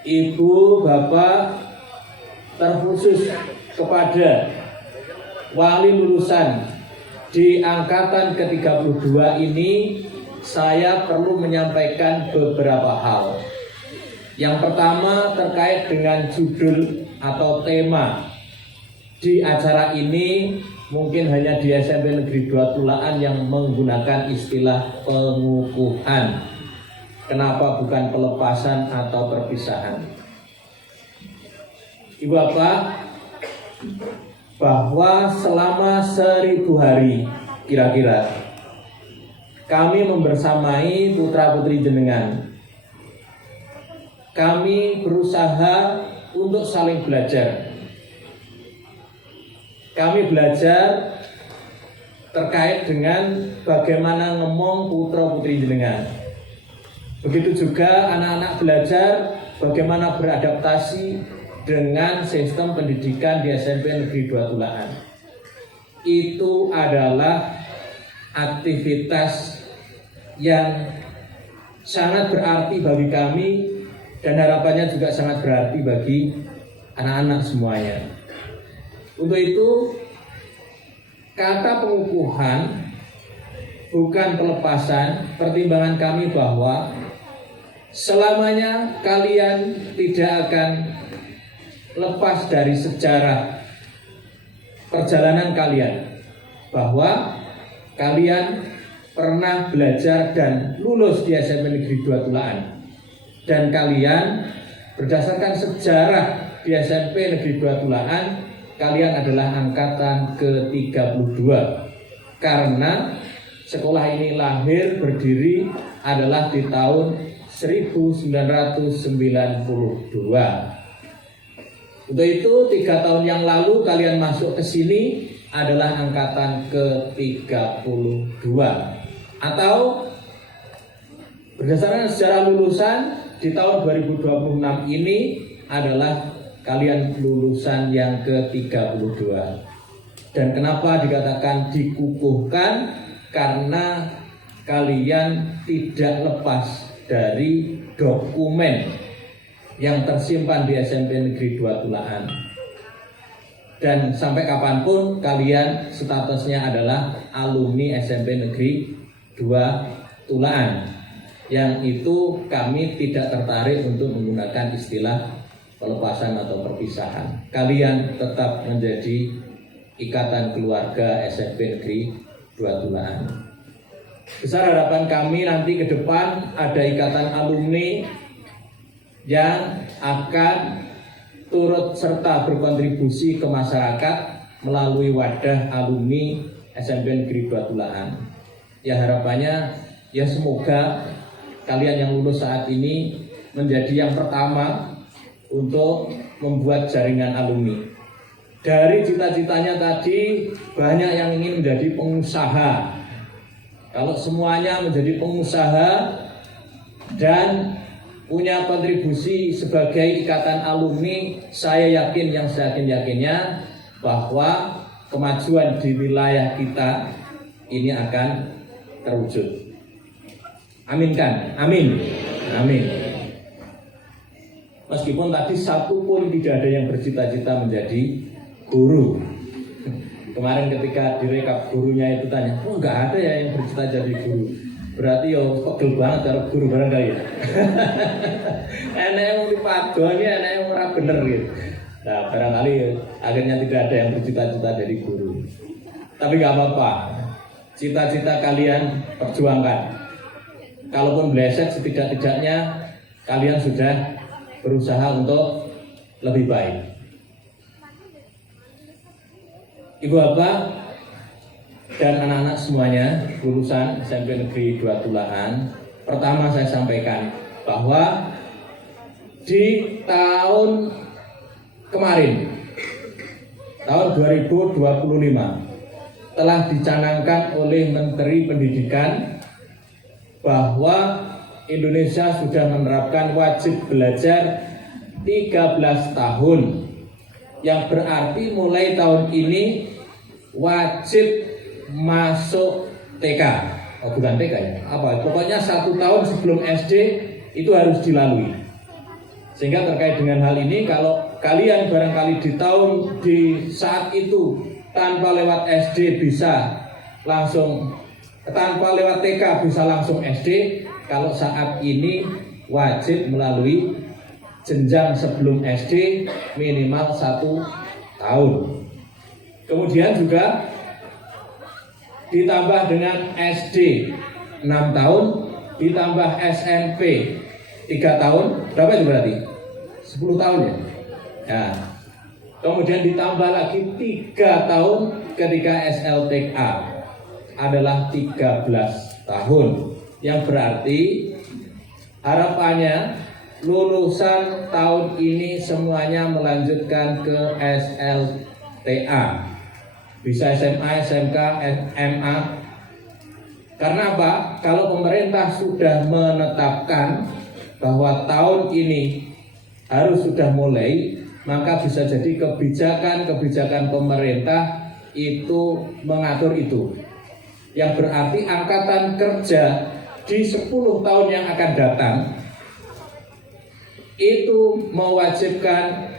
Ibu, Bapak, terkhusus kepada wali lulusan di angkatan ke-32 ini, saya perlu menyampaikan beberapa hal. Yang pertama terkait dengan judul atau tema di acara ini. Mungkin hanya di SMP Negeri 2 Tulaan yang menggunakan istilah pengukuhan. Kenapa bukan pelepasan atau perpisahan? Ibu Bapak, bahwa selama 1000 hari kira-kira kami membersamai putra-putri jenengan. Kami berusaha untuk saling belajar. Kami belajar terkait dengan bagaimana ngomong putra-putri jenengan. Begitu juga anak-anak belajar bagaimana beradaptasi dengan sistem pendidikan di SMP Negeri 2 Tulaan. Itu adalah aktivitas yang sangat berarti bagi kami dan harapannya juga sangat berarti bagi anak-anak semuanya. Untuk itu, kata pengukuhan bukan pelepasan. Pertimbangan kami bahwa selamanya kalian tidak akan lepas dari sejarah perjalanan kalian, bahwa kalian pernah belajar dan lulus di SMP Negeri 2 Tulaan, dan kalian berdasarkan sejarah di SMP Negeri 2 Tulaan, kalian adalah angkatan ke-32 karena sekolah ini lahir berdiri adalah di tahun 1992. Untuk itu 3 tahun yang lalu kalian masuk ke sini adalah angkatan ke-32, atau berdasarkan sejarah lulusan di tahun 2026 ini adalah kalian lulusan yang ke-32. Dan kenapa dikatakan dikukuhkan? Karena kalian tidak lepas dari dokumen yang tersimpan di SMP Negeri 2 Tulaan. Dan sampai kapanpun kalian statusnya adalah alumni SMP Negeri 2 Tulaan. Yang itu kami tidak tertarik untuk menggunakan istilah pelepasan atau perpisahan. Kalian tetap menjadi ikatan keluarga SMP Negeri 2 Tulaan. Besar harapan kami nanti ke depan ada ikatan alumni yang akan turut serta berkontribusi ke masyarakat melalui wadah alumni SMP Negeri 2 Tulaan. Ya, harapannya ya semoga kalian yang lulus saat ini menjadi yang pertama untuk membuat jaringan alumni. Dari cita-citanya tadi banyak yang ingin menjadi pengusaha. Kalau semuanya menjadi pengusaha dan punya kontribusi sebagai ikatan alumni, saya yakin yang seyakin-yakinnya bahwa kemajuan di wilayah kita ini akan terwujud. Aminkan, amin, amin. Meskipun tadi satu pun tidak ada yang bercita-cita menjadi guru. Kemarin ketika direkap gurunya itu tanya, oh nggak ada ya yang bercita jadi guru. Berarti yo pegel banget cara guru barangkali ya. Enak yang dipadoni, enak yang ora bener gitu. Nah barangkali akhirnya tidak ada yang bercita-cita jadi guru. Tapi nggak apa-apa, cita-cita kalian perjuangkan. Kalaupun meleset, setidak-tidaknya kalian sudah berusaha untuk lebih baik. Ibu Bapak dan anak-anak semuanya lulusan SMP Negeri 2 Tulaan, pertama saya sampaikan bahwa di tahun kemarin, tahun 2025, telah dicanangkan oleh Menteri Pendidikan bahwa Indonesia sudah menerapkan wajib belajar 13 tahun, yang berarti mulai tahun ini wajib masuk TK. Oh bukan TK ya, apa? Pokoknya 1 tahun sebelum SD itu harus dilalui. Sehingga terkait dengan hal ini, kalau kalian barangkali di saat itu tanpa lewat SD bisa langsung, tanpa lewat TK bisa langsung SD, kalau saat ini wajib melalui jenjang sebelum SD minimal 1 tahun. Kemudian juga ditambah dengan SD 6 tahun, ditambah SMP 3 tahun, berapa itu berarti? 10 tahun ya? Nah, kemudian ditambah lagi 3 tahun ketika SLTA adalah 13 tahun. Yang berarti harapannya lulusan tahun ini semuanya melanjutkan ke SLTA. Bisa SMA, SMK, SMA. Karena apa? Kalau pemerintah sudah menetapkan bahwa tahun ini harus sudah mulai, maka bisa jadi kebijakan pemerintah itu mengatur itu. Yang berarti angkatan kerja di 10 tahun yang akan datang itu mewajibkan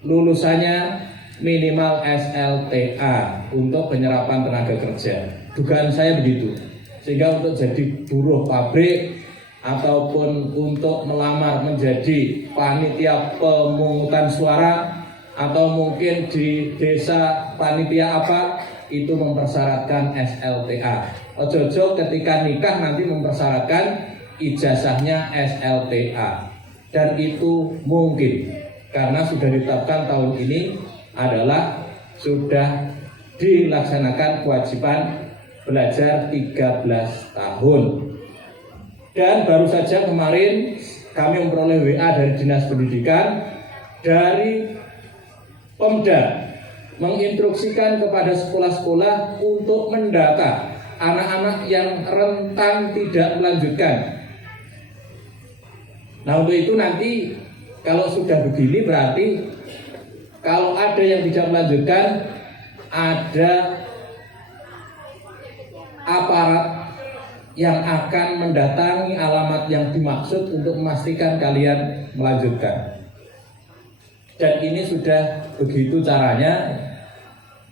lulusannya minimal SLTA untuk penyerapan tenaga kerja. Dugaan saya begitu. Sehingga untuk jadi buruh pabrik ataupun untuk melamar menjadi panitia pemungutan suara atau mungkin di desa panitia apa, itu mempersyaratkan SLTA. Ojo-ojo ketika nikah nanti mempersyaratkan ijazahnya SLTA. Dan itu mungkin karena sudah ditetapkan tahun ini adalah sudah dilaksanakan kewajiban belajar 13 tahun. Dan baru saja kemarin kami memperoleh WA dari Dinas Pendidikan, dari Pemda menginstruksikan kepada sekolah-sekolah untuk mendata anak-anak yang rentan tidak melanjutkan. Nah, untuk itu nanti kalau sudah begini berarti kalau ada yang tidak melanjutkan, ada aparat yang akan mendatangi alamat yang dimaksud untuk memastikan kalian melanjutkan. Dan ini sudah begitu caranya.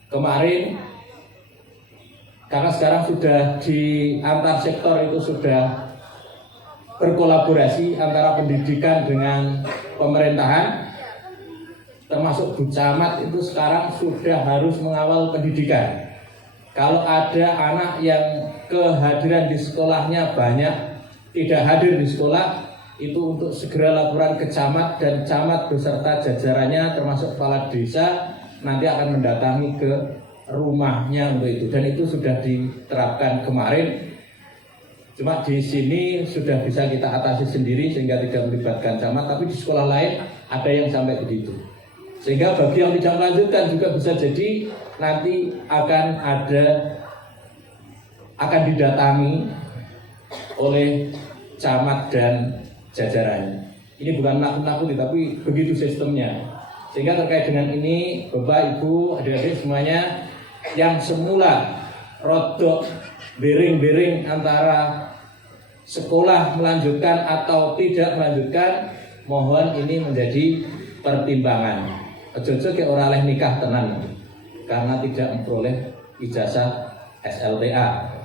Kemarin, karena sekarang sudah di antar sektor itu sudah berkolaborasi antara pendidikan dengan pemerintahan, termasuk Bu Camat itu sekarang sudah harus mengawal pendidikan. Kalau ada anak yang kehadiran di sekolahnya banyak, tidak hadir di sekolah, itu untuk segera laporan ke camat, dan camat beserta jajarannya termasuk kepala desa nanti akan mendatangi ke rumahnya untuk itu. Dan itu sudah diterapkan kemarin. Cuma di sini sudah bisa kita atasi sendiri sehingga tidak melibatkan camat, tapi di sekolah lain ada yang sampai begitu. Sehingga bagi yang tidak melanjutkan juga bisa jadi nanti akan didatangi oleh camat dan jajarannya. Ini bukan nakut-nakuti, tapi begitu sistemnya. Sehingga terkait dengan ini, Bapak, Ibu, adik-adik semuanya, yang semula rodok bering-bering antara sekolah melanjutkan atau tidak melanjutkan, mohon ini menjadi pertimbangan. Ojo-ojo ke ora oleh nikah tenan karena tidak memperoleh ijazah SLTA.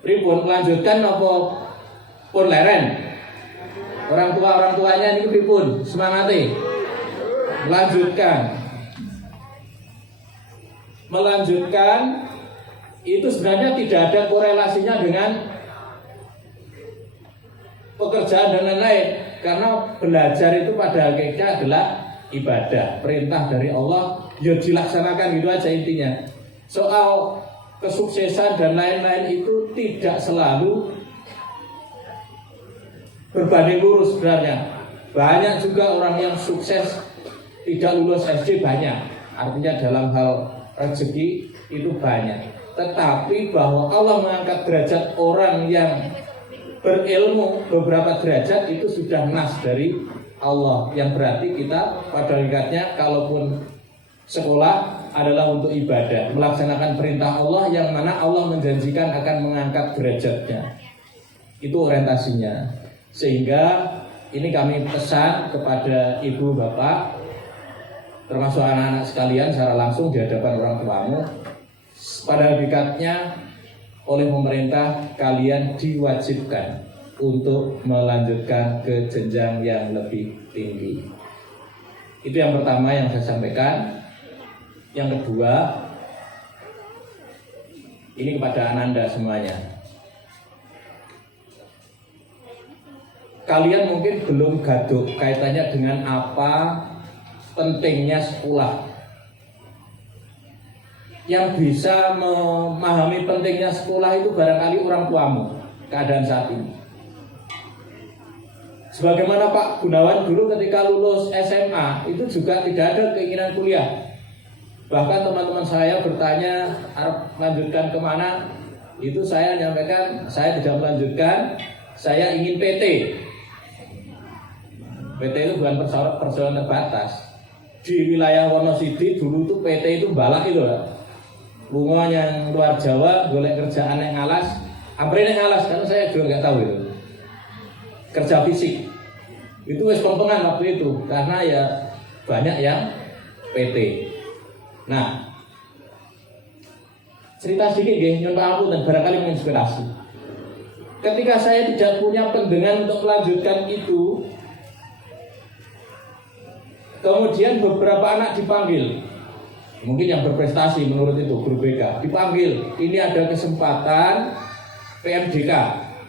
Pripun melanjutkan apa pun leren? Orang tuanya ini pripun semangate melanjutkan itu sebenarnya tidak ada korelasinya dengan pekerjaan dan lain-lain, karena belajar itu pada hakikatnya adalah ibadah, perintah dari Allah, ya dilaksanakan gitu aja intinya. Soal kesuksesan dan lain-lain itu tidak selalu berbanding lurus sebenarnya. Banyak juga orang yang sukses tidak lulus SD, banyak. Artinya dalam hal rezeki itu banyak. Tetapi bahwa Allah mengangkat derajat orang yang berilmu beberapa derajat itu sudah nas dari Allah. Yang berarti kita pada hakikatnya kalaupun sekolah adalah untuk ibadah, melaksanakan perintah Allah yang mana Allah menjanjikan akan mengangkat derajatnya. Itu orientasinya. Sehingga ini kami pesan kepada ibu bapak, termasuk anak-anak sekalian secara langsung di hadapan orang tuamu. Pada hakikatnya oleh pemerintah kalian diwajibkan untuk melanjutkan ke jenjang yang lebih tinggi. Itu yang pertama yang saya sampaikan. Yang kedua, ini kepada Ananda semuanya. Kalian mungkin belum gaduh kaitannya dengan apa pentingnya sekolah. Yang bisa memahami pentingnya sekolah itu barangkali orang tuamu, keadaan saat ini. Sebagaimana Pak Gunawan dulu ketika lulus SMA itu juga tidak ada keinginan kuliah. Bahkan teman-teman saya bertanya harus melanjutkan kemana, itu saya menyampaikan saya tidak melanjutkan, saya ingin PT. PT itu bukan persoalan terbatas. Di wilayah Wonosidi dulu tuh PT itu balak itu lah. Lunga yang luar Jawa, golek kerjaan yang alas, hampir yang alas karena saya juga nggak tahu itu. Kerja fisik itu wis kompengan waktu itu karena ya banyak yang PT. Nah, cerita sedikit ya, nyuwun ampun dan barangkali menginspirasi. Ketika saya tidak punya pendengan untuk melanjutkan itu, kemudian beberapa anak dipanggil, mungkin yang berprestasi menurut itu guru BK, dipanggil. Ini ada kesempatan PMDK,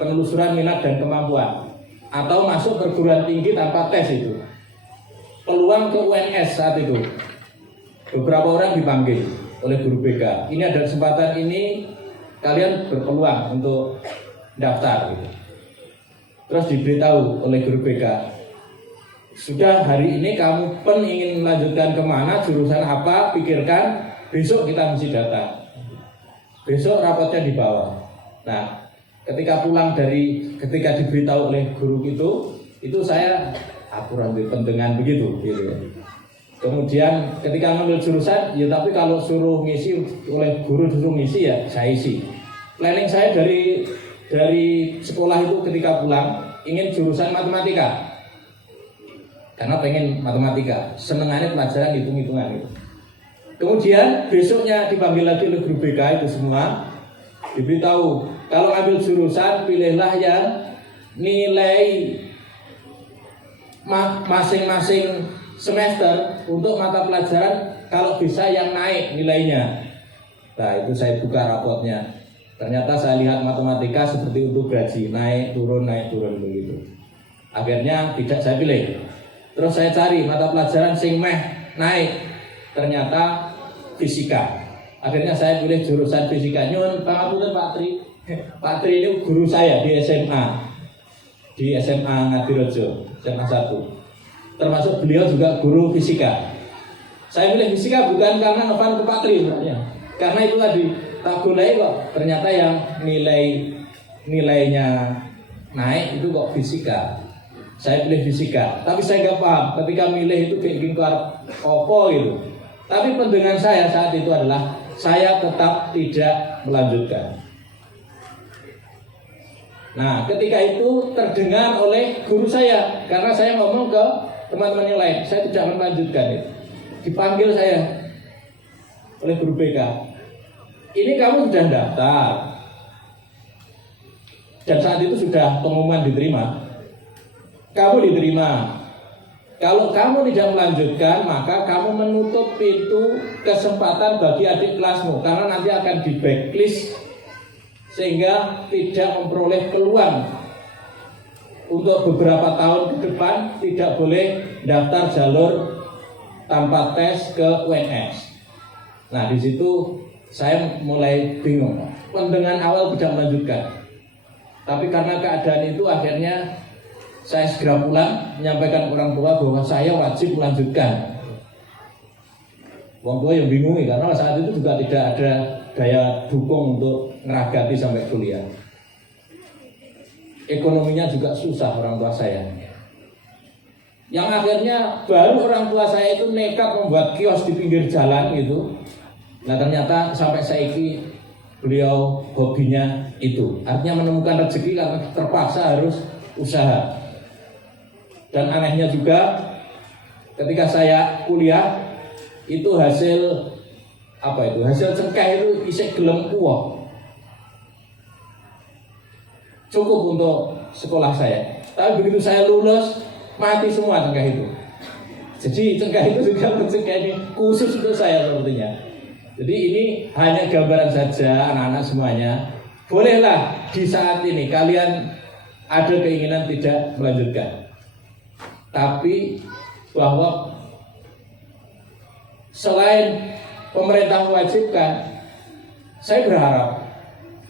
penelusuran minat dan kemampuan, atau masuk perguruan tinggi tanpa tes itu. Peluang ke UNS saat itu. Beberapa orang dipanggil oleh guru BK. Ini ada kesempatan ini, kalian berpeluang untuk daftar gitu. Terus diberitahu oleh guru BK, sudah hari ini kamu ingin melanjutkan kemana, jurusan apa, pikirkan, besok kita mesti datang. Besok rapotnya dibawa. Nah, ketika pulang ketika diberitahu oleh guru itu saya kurang pendengan begitu gitu. Kemudian ketika ngambil jurusan, ya tapi kalau suruh ngisi oleh guru suruh ngisi ya saya isi. Planning saya dari sekolah itu ketika pulang ingin jurusan matematika. Karena pengen matematika, senengannya pelajaran hitung-hitungan gitu. Kemudian besoknya dipanggil lagi oleh guru BK itu semua, diberitahu kalau ambil jurusan pilihlah yang nilai masing-masing semester untuk mata pelajaran kalau bisa yang naik nilainya. Nah itu saya buka rapotnya. Ternyata saya lihat matematika seperti untuk gaji naik turun begitu. Akhirnya tidak saya pilih. Terus saya cari mata pelajaran sing naik. Ternyata fisika. Akhirnya saya pilih jurusan fisika. Nyuwun pangapunten Pak Tri. Pak Tri ini guru saya di SMA. Di SMA Ngadirejo, SMA 1. Termasuk beliau juga guru fisika. Saya pilih fisika bukan karena ngefan ke Pak Tri sebenarnya. Karena itu tadi tak golek kok ternyata yang nilainya naik itu kok fisika. Saya pilih fisika, tapi saya nggak paham ketika milih itu bikin keluar opo gitu. Tapi pendengar saya saat itu adalah saya tetap tidak melanjutkan. Nah, ketika itu terdengar oleh guru saya karena saya ngomong ke teman-teman yang lain, saya tidak melanjutkan itu. Dipanggil saya oleh guru BK. Ini kamu sudah daftar. Dan saat itu sudah pengumuman diterima. Kamu diterima. Kalau kamu tidak melanjutkan, maka kamu menutup pintu kesempatan bagi adik kelasmu karena nanti akan di backlist sehingga tidak memperoleh peluang untuk beberapa tahun ke depan tidak boleh daftar jalur tanpa tes ke UNS. Nah di situ saya mulai bingung. Pendengar awal tidak melanjutkan, tapi karena keadaan itu akhirnya saya segera pulang menyampaikan orang tua bahwa saya wajib melanjutkan. Orang tua yang bingung karena saat itu juga tidak ada daya dukung untuk ngeragati sampai kuliah. Ekonominya juga susah orang tua saya. Yang akhirnya baru orang tua saya itu nekat membuat kios di pinggir jalan gitu. Nah ternyata sampai saiki beliau hobinya itu. Artinya menemukan rezeki karena terpaksa harus usaha. Dan anehnya juga ketika saya kuliah itu hasil cengkeh itu isih gelem kuah. Cukup untuk sekolah saya. Tapi begitu saya lulus, mati semua cengkeh itu. Jadi cengkeh itu juga cengkeh ini khusus untuk saya sepertinya. Jadi ini hanya gambaran saja anak-anak semuanya. Bolehlah di saat ini kalian ada keinginan tidak melanjutkan. Tapi bahwa selain pemerintah mewajibkan, saya berharap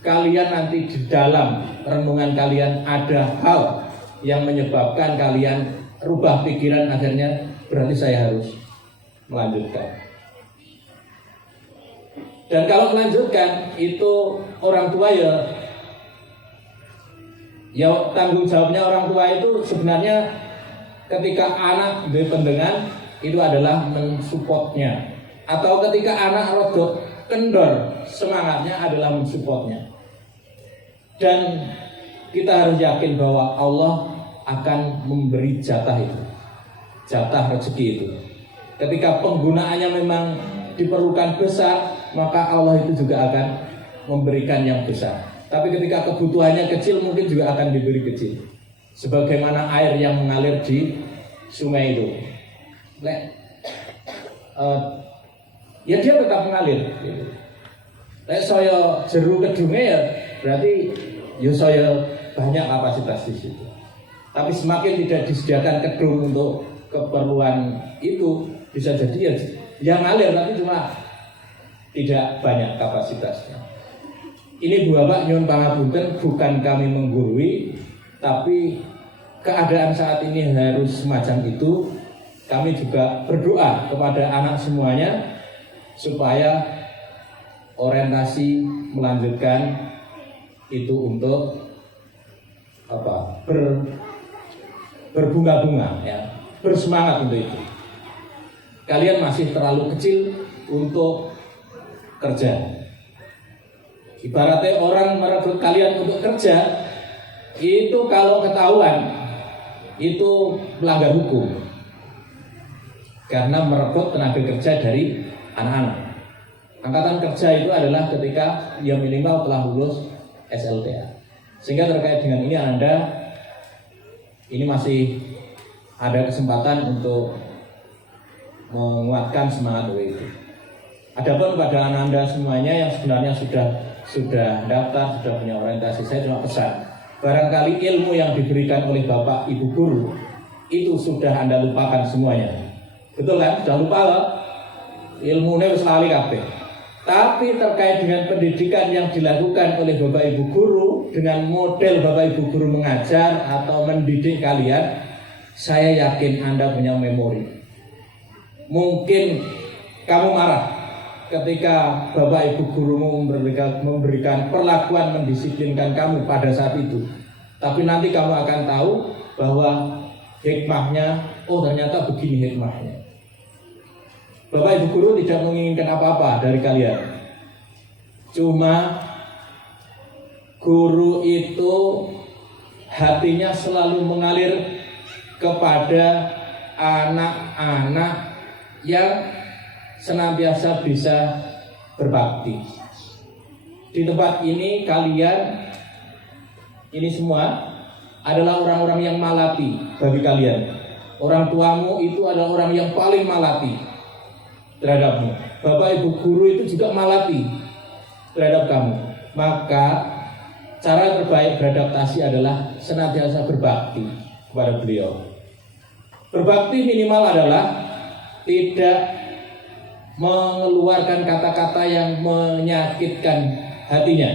kalian nanti di dalam renungan kalian ada hal yang menyebabkan kalian rubah pikiran, akhirnya berarti saya harus melanjutkan. Dan kalau melanjutkan itu orang tua ya tanggung jawabnya orang tua itu sebenarnya ketika anak berpendengan itu adalah mensupportnya, atau ketika anak rodok kendor semangatnya adalah mensupportnya. Dan kita harus yakin bahwa Allah akan memberi jatah itu, jatah rezeki itu. Ketika penggunaannya memang diperlukan besar, maka Allah itu juga akan memberikan yang besar. Tapi ketika kebutuhannya kecil, mungkin juga akan diberi kecil. Sebagaimana air yang mengalir di sungai itu, ya dia tetap mengalir. Saya jeru kedunge ya berarti ya saya banyak kapasitas di situ. Tapi semakin tidak disediakan kedung untuk keperluan itu, bisa jadi ya ngalir tapi cuma tidak banyak kapasitasnya. Ini Bapak nyuwun pangapunten, bukan kami menggurui, tapi keadaan saat ini harus semacam itu. Kami juga berdoa kepada anak semuanya supaya orientasi melanjutkan itu untuk berbunga-bunga, ya, bersemangat untuk itu. Kalian masih terlalu kecil untuk kerja. Ibaratnya orang merekrut kalian untuk kerja, itu kalau ketahuan itu melanggar hukum, karena merekrut tenaga kerja dari anak-anak. Angkatan kerja itu adalah ketika dia minimal telah lulus SLTA. Sehingga terkait dengan ini ini masih ada kesempatan untuk menguatkan semangat itu. Adapun pada Anda semuanya yang sebenarnya sudah daftar, sudah punya orientasi, saya cuma pesan, barangkali ilmu yang diberikan oleh Bapak Ibu guru itu sudah Anda lupakan semuanya. Betul kan? Sudah lupa loh. Ilmunya wis lali kabeh. Tapi terkait dengan pendidikan yang dilakukan oleh Bapak Ibu guru, dengan model Bapak Ibu guru mengajar atau mendidik kalian, saya yakin Anda punya memori. Mungkin kamu marah ketika Bapak Ibu gurumu memberikan perlakuan mendisiplinkan kamu pada saat itu. Tapi nanti kamu akan tahu bahwa hikmahnya, oh ternyata begini hikmahnya. Bapak Ibu guru tidak menginginkan apa-apa dari kalian. Cuma guru itu hatinya selalu mengalir kepada anak-anak yang senantiasa bisa berbakti. Di tempat ini kalian ini semua adalah orang-orang yang malati bagi kalian. Orang tuamu itu adalah orang yang paling malati terhadapmu. Bapak Ibu guru itu juga malati terhadap kamu. Maka cara terbaik beradaptasi adalah senantiasa berbakti kepada beliau. Berbakti minimal adalah tidak mengeluarkan kata-kata yang menyakitkan hatinya.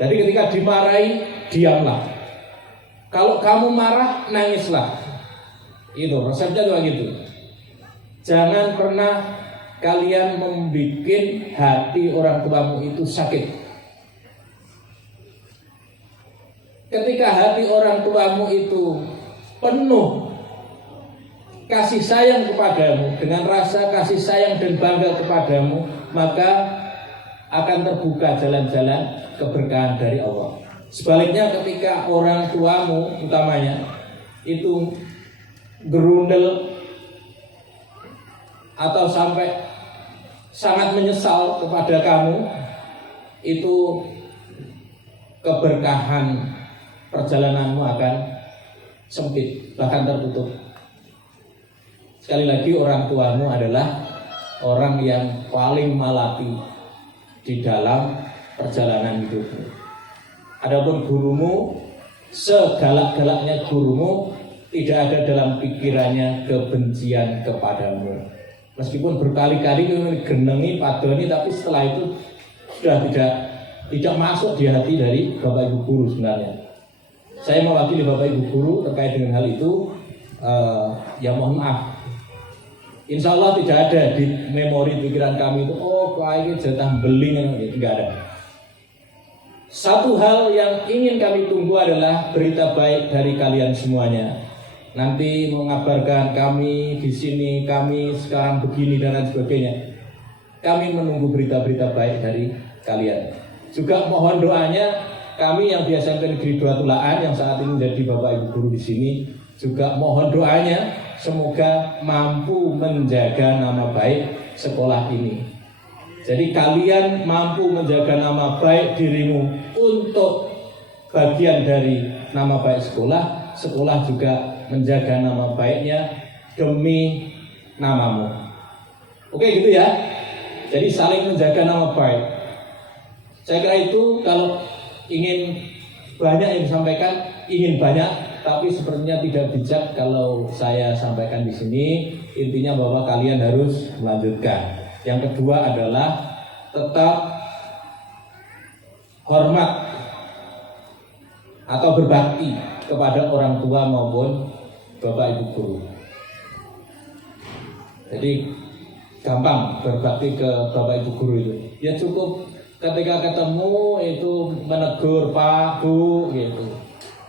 Jadi ketika dimarahi, diamlah. Kalau kamu marah, nangislah. Itu resepnya cuma gitu. Jangan pernah kalian membuat hati orang tuamu itu sakit. Ketika hati orang tuamu itu penuh kasih sayang kepadamu, dengan rasa kasih sayang dan bangga kepadamu, maka akan terbuka jalan-jalan keberkahan dari Allah. Sebaliknya ketika orang tuamu utamanya itu gerundel atau sampai sangat menyesal kepada kamu, itu keberkahan perjalananmu akan sempit, bahkan tertutup. Sekali lagi, orang tuamu adalah orang yang paling malati di dalam perjalanan hidupmu. Adapun gurumu, segalak-galaknya gurumu, tidak ada dalam pikirannya kebencian kepadamu. Meskipun berkali-kali genengi, padoni, tapi setelah itu sudah tidak masuk di hati dari Bapak Ibu guru sebenarnya. Saya mewakili Bapak Ibu guru terkait dengan hal itu, ya mohon maaf. Insya Allah tidak ada di memori pikiran kami itu, oh kok ini jatah beling, tidak ada. Satu hal yang ingin kami tunggu adalah berita baik dari kalian semuanya. Nanti mengabarkan kami di sini, kami sekarang begini dan lain sebagainya. Kami menunggu berita-berita baik dari kalian. Juga mohon doanya kami yang di SMP Negeri 2 Tulaan yang saat ini menjadi Bapak Ibu guru di sini, juga mohon doanya semoga mampu menjaga nama baik sekolah ini. Jadi kalian mampu menjaga nama baik dirimu untuk bagian dari nama baik sekolah, sekolah juga menjaga nama baiknya demi namamu. Oke gitu ya. Jadi saling menjaga nama baik. Saya kira itu kalau ingin banyak yang disampaikan, ingin banyak, tapi sepertinya tidak bijak kalau saya sampaikan di sini. Intinya bahwa kalian harus melanjutkan. Yang kedua adalah tetap hormat atau berbakti kepada orang tua maupun Bapak Ibu guru. Jadi gampang berbakti ke Bapak Ibu guru itu. Ya cukup ketika ketemu itu menegur Pak, Bu gitu.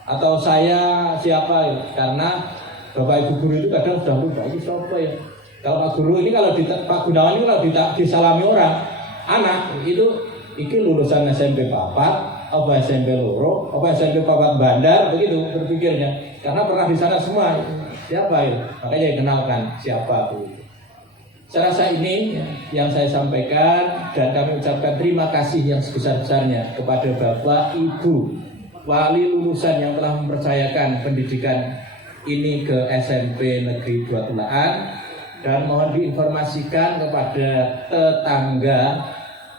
Atau saya siapa ya? Karena Bapak Ibu guru itu kadang sudah lupa itu siapa ya. Kalau Pak Guru ini, kalau Pak Gunawan ini kalau disalami orang, anak itu iki lulusan SMP Papat, apa SMP Loro, apa SMP Papat Bandar, begitu berpikirnya. Karena pernah di sana semua. Siapa itu? Makanya dikenalkan siapa itu. Saya rasa ini yang saya sampaikan, dan kami ucapkan terima kasih yang sebesar-besarnya kepada Bapak Ibu wali lulusan yang telah mempercayakan pendidikan ini ke SMP Negeri 2 Tulaan. Dan mohon diinformasikan kepada tetangga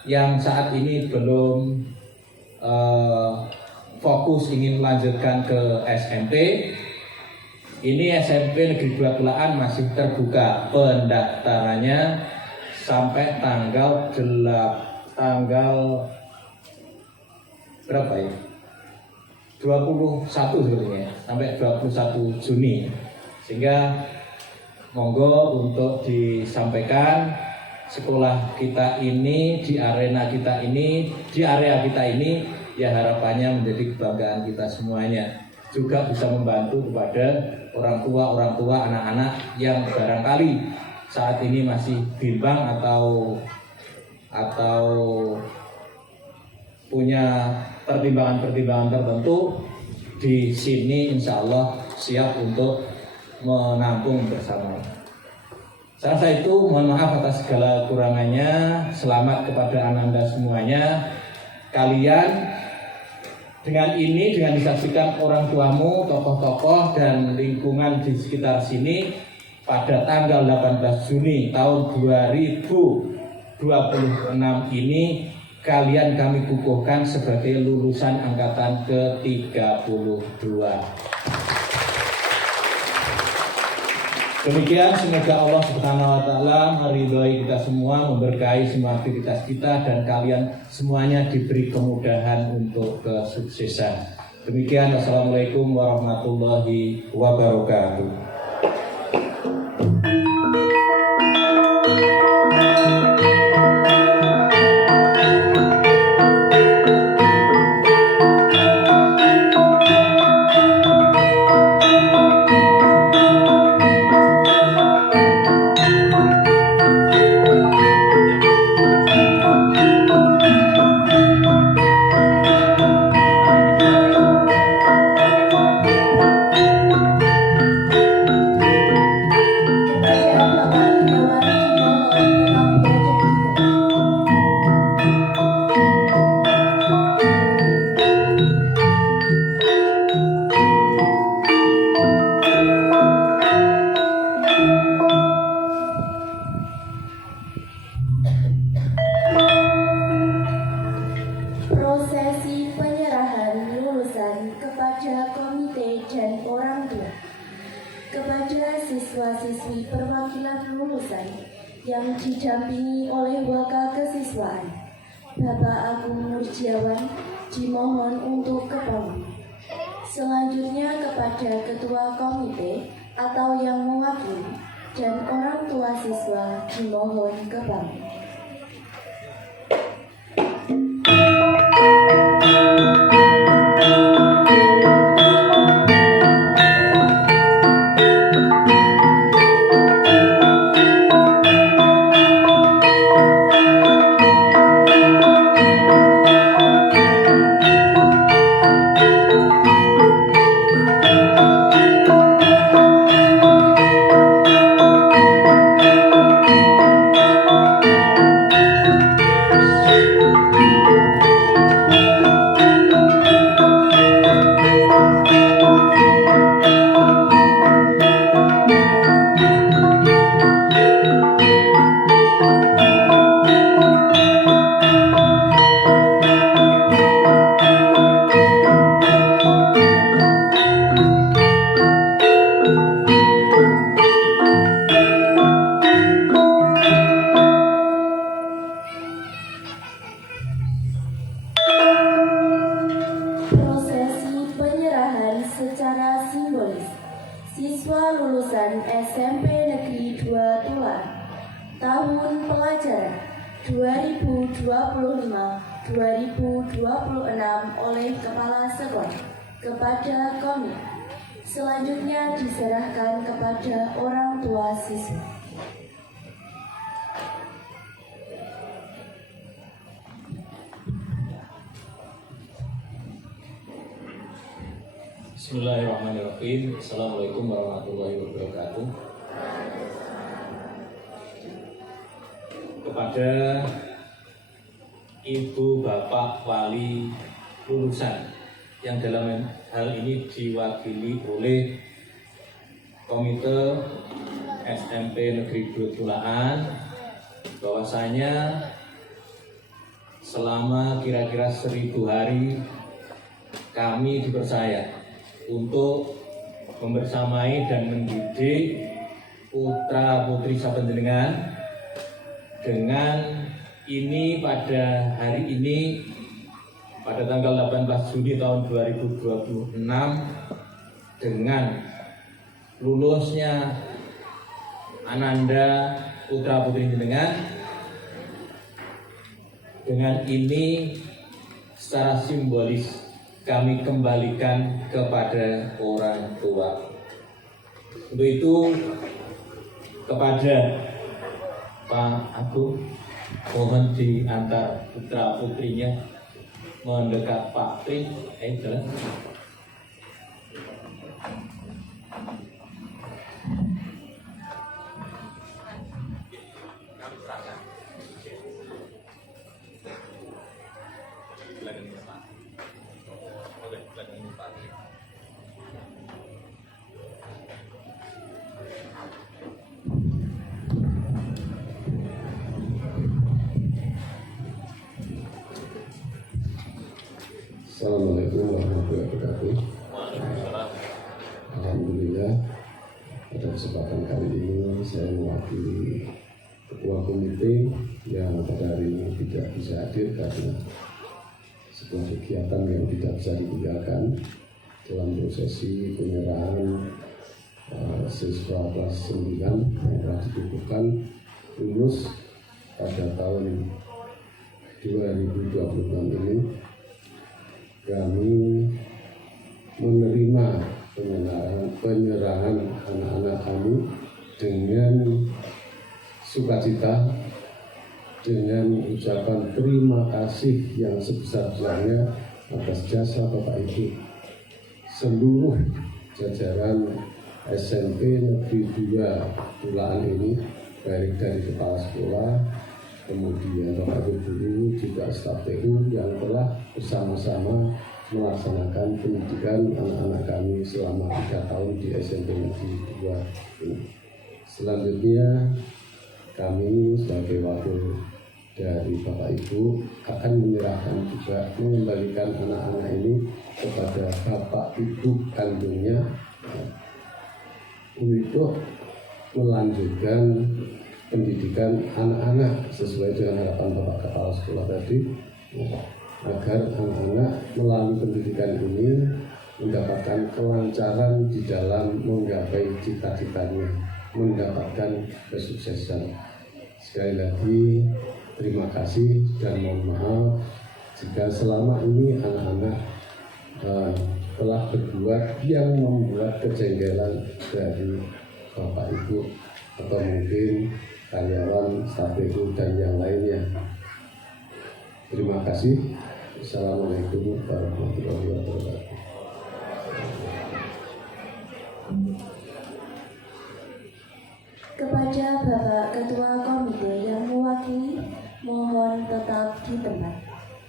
yang saat ini belum fokus ingin melanjutkan ke SMP. Ini SMP Negeri 2 Tulaan masih terbuka pendaftarannya sampai tanggal berapa ya? 21 sebetulnya, sampai 21 Juni. Sehingga monggo untuk disampaikan sekolah kita ini, di arena kita ini, di area kita ini, ya harapannya menjadi kebanggaan kita semuanya. Juga bisa membantu kepada orang tua anak-anak yang barangkali saat ini masih bimbang atau punya pertimbangan-pertimbangan tertentu. Di sini insya Allah siap untuk menampung bersama. Saya rasa itu, mohon maaf atas segala kurangannya. Selamat kepada Ananda semuanya. Kalian dengan ini, dengan disaksikan orang tuamu, tokoh-tokoh dan lingkungan di sekitar sini, pada tanggal 18 Juni tahun 2026 ini, kalian kami kukuhkan sebagai lulusan angkatan ke-32. Demikian, semoga Allah Subhanahu wa Ta'ala meridhoi kita semua, memberkahi semua aktivitas kita, dan kalian semuanya diberi kemudahan untuk kesuksesan. Demikian, wassalamualaikum warahmatullahi wabarakatuh. dan orang tua. Kepada siswa-siswi perwakilan lulusan yang didampingi oleh Waka Kesiswaan, Bapak Agung Nurjiawan dimohon untuk ke panggung. Selanjutnya kepada ketua komite atau yang mewakili dan orang tua siswa dimohon ke panggung. Secara simbolis, siswa lulusan SMP Negeri 2 Tulan tahun pelajaran 2025-2026 oleh Kepala Sekolah kepada komite. Selanjutnya diserahkan kepada orang tua siswa. Bismillahirrahmanirrahim. Assalamualaikum warahmatullahi wabarakatuh. Kepada Ibu Bapak Wali lulusan yang dalam hal ini diwakili oleh Komite SMP Negeri 2 Tulaan, bahwasanya selama kira-kira 1000 hari kami dipercaya untuk membersamai dan mendidik putra putri sapanjenengan. Dengan ini pada hari ini pada tanggal 18 Juni tahun 2026 dengan lulusnya Ananda putra putri jenengan, dengan ini secara simbolis kami kembalikan kepada orang tua. Untuk itu kepada Pak Agung mohon diantar putra putrinya mendekat Pak Tri. Jalan. Assalamualaikum warahmatullahi wabarakatuh. Alhamdulillah, pada kesempatan kali ini saya mewakili ketua komite yang pada hari ini tidak bisa hadir karena sebuah kegiatan yang tidak bisa ditinggalkan dalam prosesi penyerahan siswa kelas 9 yang telah dikukuhkan lulus pada tahun 2026 ini. Kami menerima penyerahan anak-anak kami dengan sukacita, dengan ucapan terima kasih yang sebesar-besarnya atas jasa Bapak Ibu seluruh jajaran SMP Negeri 2 Tulaan ini, baik dari kepala sekolah, kemudian Bapak Ibu guru, juga staf TU yang telah bersama-sama melaksanakan pendidikan anak-anak kami selama 3 tahun di SMP Negeri 2 ini. Selanjutnya kami sebagai wakil dari Bapak Ibu akan menyerahkan juga mengembalikan anak-anak ini kepada Bapak Ibu kandungnya untuk melanjutkan pendidikan anak-anak sesuai dengan harapan Bapak Kepala Sekolah tadi, agar anak-anak melalui pendidikan ini mendapatkan kelancaran di dalam menggapai cita-citanya, mendapatkan kesuksesan. Sekali lagi terima kasih dan mohon maaf jika selama ini anak-anak telah berbuat yang membuat kejengkelan dari Bapak Ibu atau mungkin karyawan, staf BU dan yang lainnya. Terima kasih. Assalamualaikum warahmatullahi wabarakatuh. Kepada Bapak Ketua Komite yang mewakili, mohon tetap di tempat.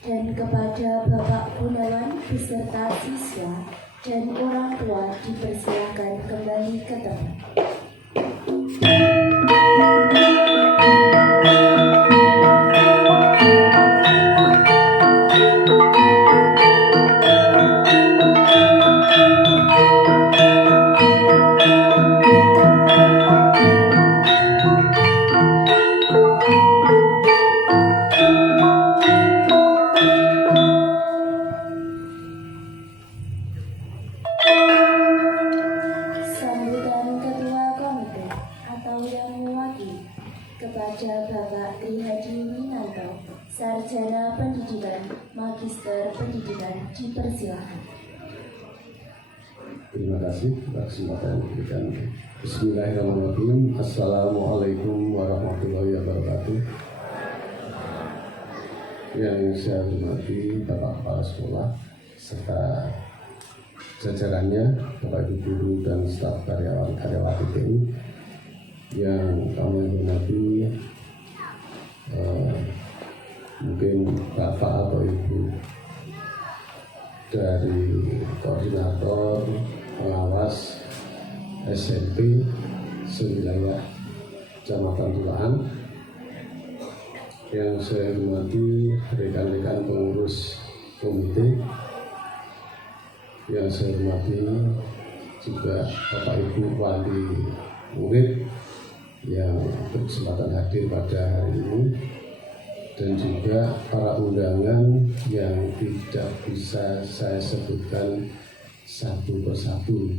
Dan kepada Bapak Gunawan beserta siswa dan orang tua dipersilakan kembali ke tempat. Sambutan Ketua Komite atau yang mewakili kepada Bapak Trihadi Winanto, Sarjana Pendidikan, Magister Pendidikan, dipersilakan. Terima kasih atas kesempatan yang diberikan. Bismillahirrahmanirrahim. Assalamualaikum warahmatullahi wabarakatuh. Yang saya hormati Bapak Kepala Sekolah serta jajarannya, Bapak Ibu guru dan staf karyawan PTU, yang kami hormati mungkin Bapak atau Ibu dari koordinator pengawas SMP sewilayah Kecamatan Tulaan, yang saya hormati rekan-rekan pengurus komite, yang saya hormati juga Bapak Ibu wali murid yang berkesempatan hadir pada hari ini, dan juga para undangan yang tidak bisa saya sebutkan satu persatu.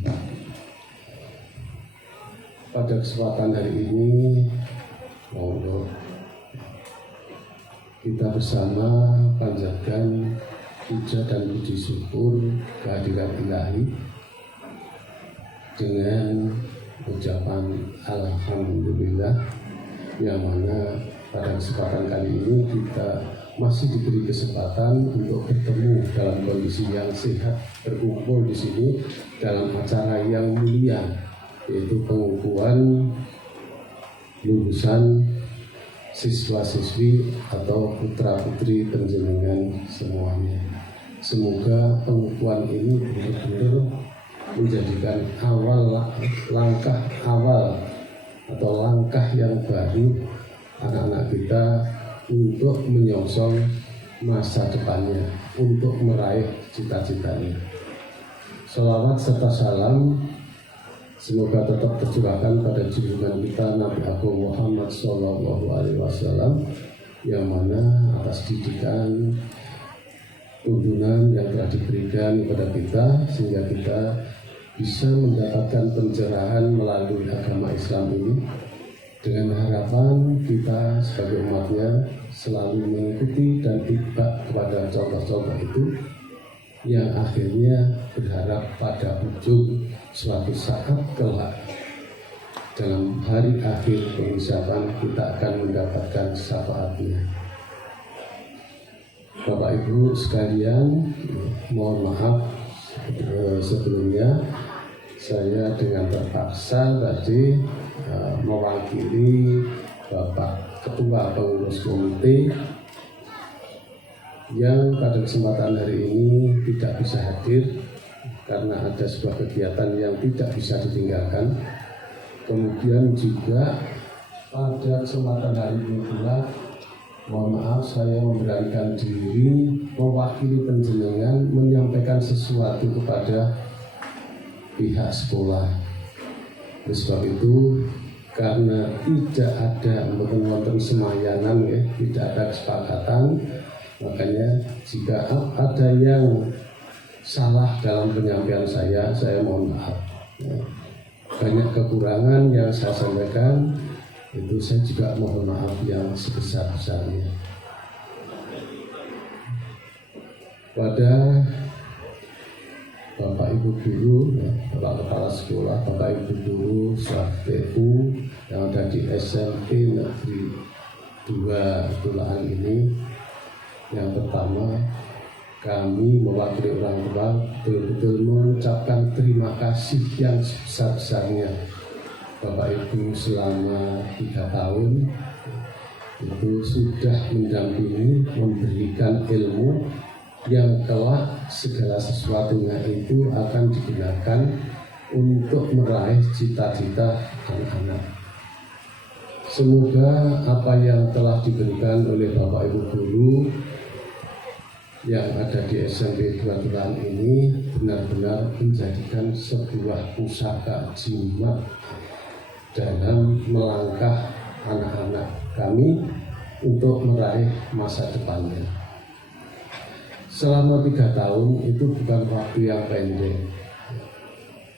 Pada kesempatan hari ini, monggo kita bersama panjatkan puja dan puji syukur kehadiran Ilahi dengan ucapan Alhamdulillah, yang mana pada kesempatan kali ini kita masih diberi kesempatan untuk bertemu dalam kondisi yang sehat, berkumpul di sini dalam acara yang mulia, yaitu pengukuhan lulusan siswa-siswi atau putra-putri penjenengan semuanya. Semoga pengukuhan ini benar-benar menjadikan langkah awal atau langkah yang baru anak-anak kita untuk menyongsong masa depannya, untuk meraih cita-citanya. Sholawat serta salam semoga tetap tercurahkan pada junjungan kita Nabi Agung Muhammad SAW, yang mana atas didikan tuntunan yang telah diberikan kepada kita sehingga kita bisa mendapatkan pencerahan melalui agama Islam ini, dengan harapan kita sebagai umatnya selalu mengikuti dan ikut kepada contoh-contoh itu, yang akhirnya berharap pada ujung suatu saat kelak dalam hari akhir penghisaban kita akan mendapatkan syafaatnya. Bapak Ibu sekalian, mohon maaf sebelumnya saya dengan terpaksa tadi mewakili Bapak Ketua Pengurus Komite yang pada kesempatan hari ini tidak bisa hadir karena ada sebuah kegiatan yang tidak bisa ditinggalkan. Kemudian juga pada kesempatan hari ini pula mohon maaf saya memberanikan diri mewakili panjenengan menyampaikan sesuatu kepada pihak sekolah. Oleh sebab itu, karena tidak ada wonten semayanan ya, tidak ada kesepakatan, makanya jika ada yang salah dalam penyampaian saya mohon maaf. Ya. Banyak kekurangan yang saya sampaikan, itu saya juga mohon maaf yang sebesar-besarnya. Pada Bapak Ibu Guru, ya, Bapak Kepala Sekolah, Bapak Ibu Guru, staf TU yang ada di SMP Negeri 2 Tulaan ini, yang pertama kami mewakili orang tua betul-betul mengucapkan terima kasih yang sebesar-besarnya. Bapak Ibu selama 3 tahun itu sudah mendampingi, memberikan ilmu yang kelak segala sesuatunya itu akan digunakan untuk meraih cita-cita anak-anak. Semoga apa yang telah diberikan oleh Bapak Ibu Guru yang ada di SMP 2 Tulaan ini benar-benar menjadikan sebuah pusaka jimat dalam melangkah anak-anak kami untuk meraih masa depannya. Selama 3 tahun itu bukan waktu yang pendek.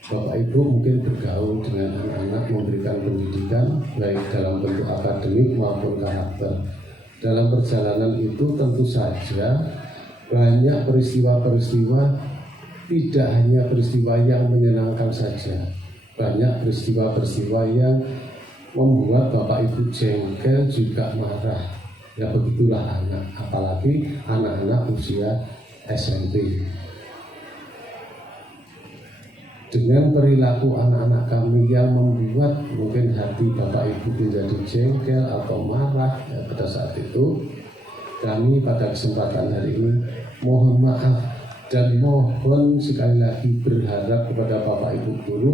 Bapak Ibu mungkin bergaul dengan anak-anak, memberikan pendidikan baik dalam bentuk akademik maupun karakter. Dalam perjalanan itu tentu saja banyak peristiwa-peristiwa, tidak hanya peristiwa yang menyenangkan saja. Banyak peristiwa-peristiwa yang membuat Bapak Ibu jengkel juga marah. Ya begitulah anak, apalagi anak-anak usia SMP. Dengan perilaku anak-anak kami yang membuat mungkin hati Bapak Ibu menjadi jengkel atau marah ya, pada saat itu, kami pada kesempatan hari ini mohon maaf dan mohon sekali lagi berharap kepada Bapak Ibu Guru,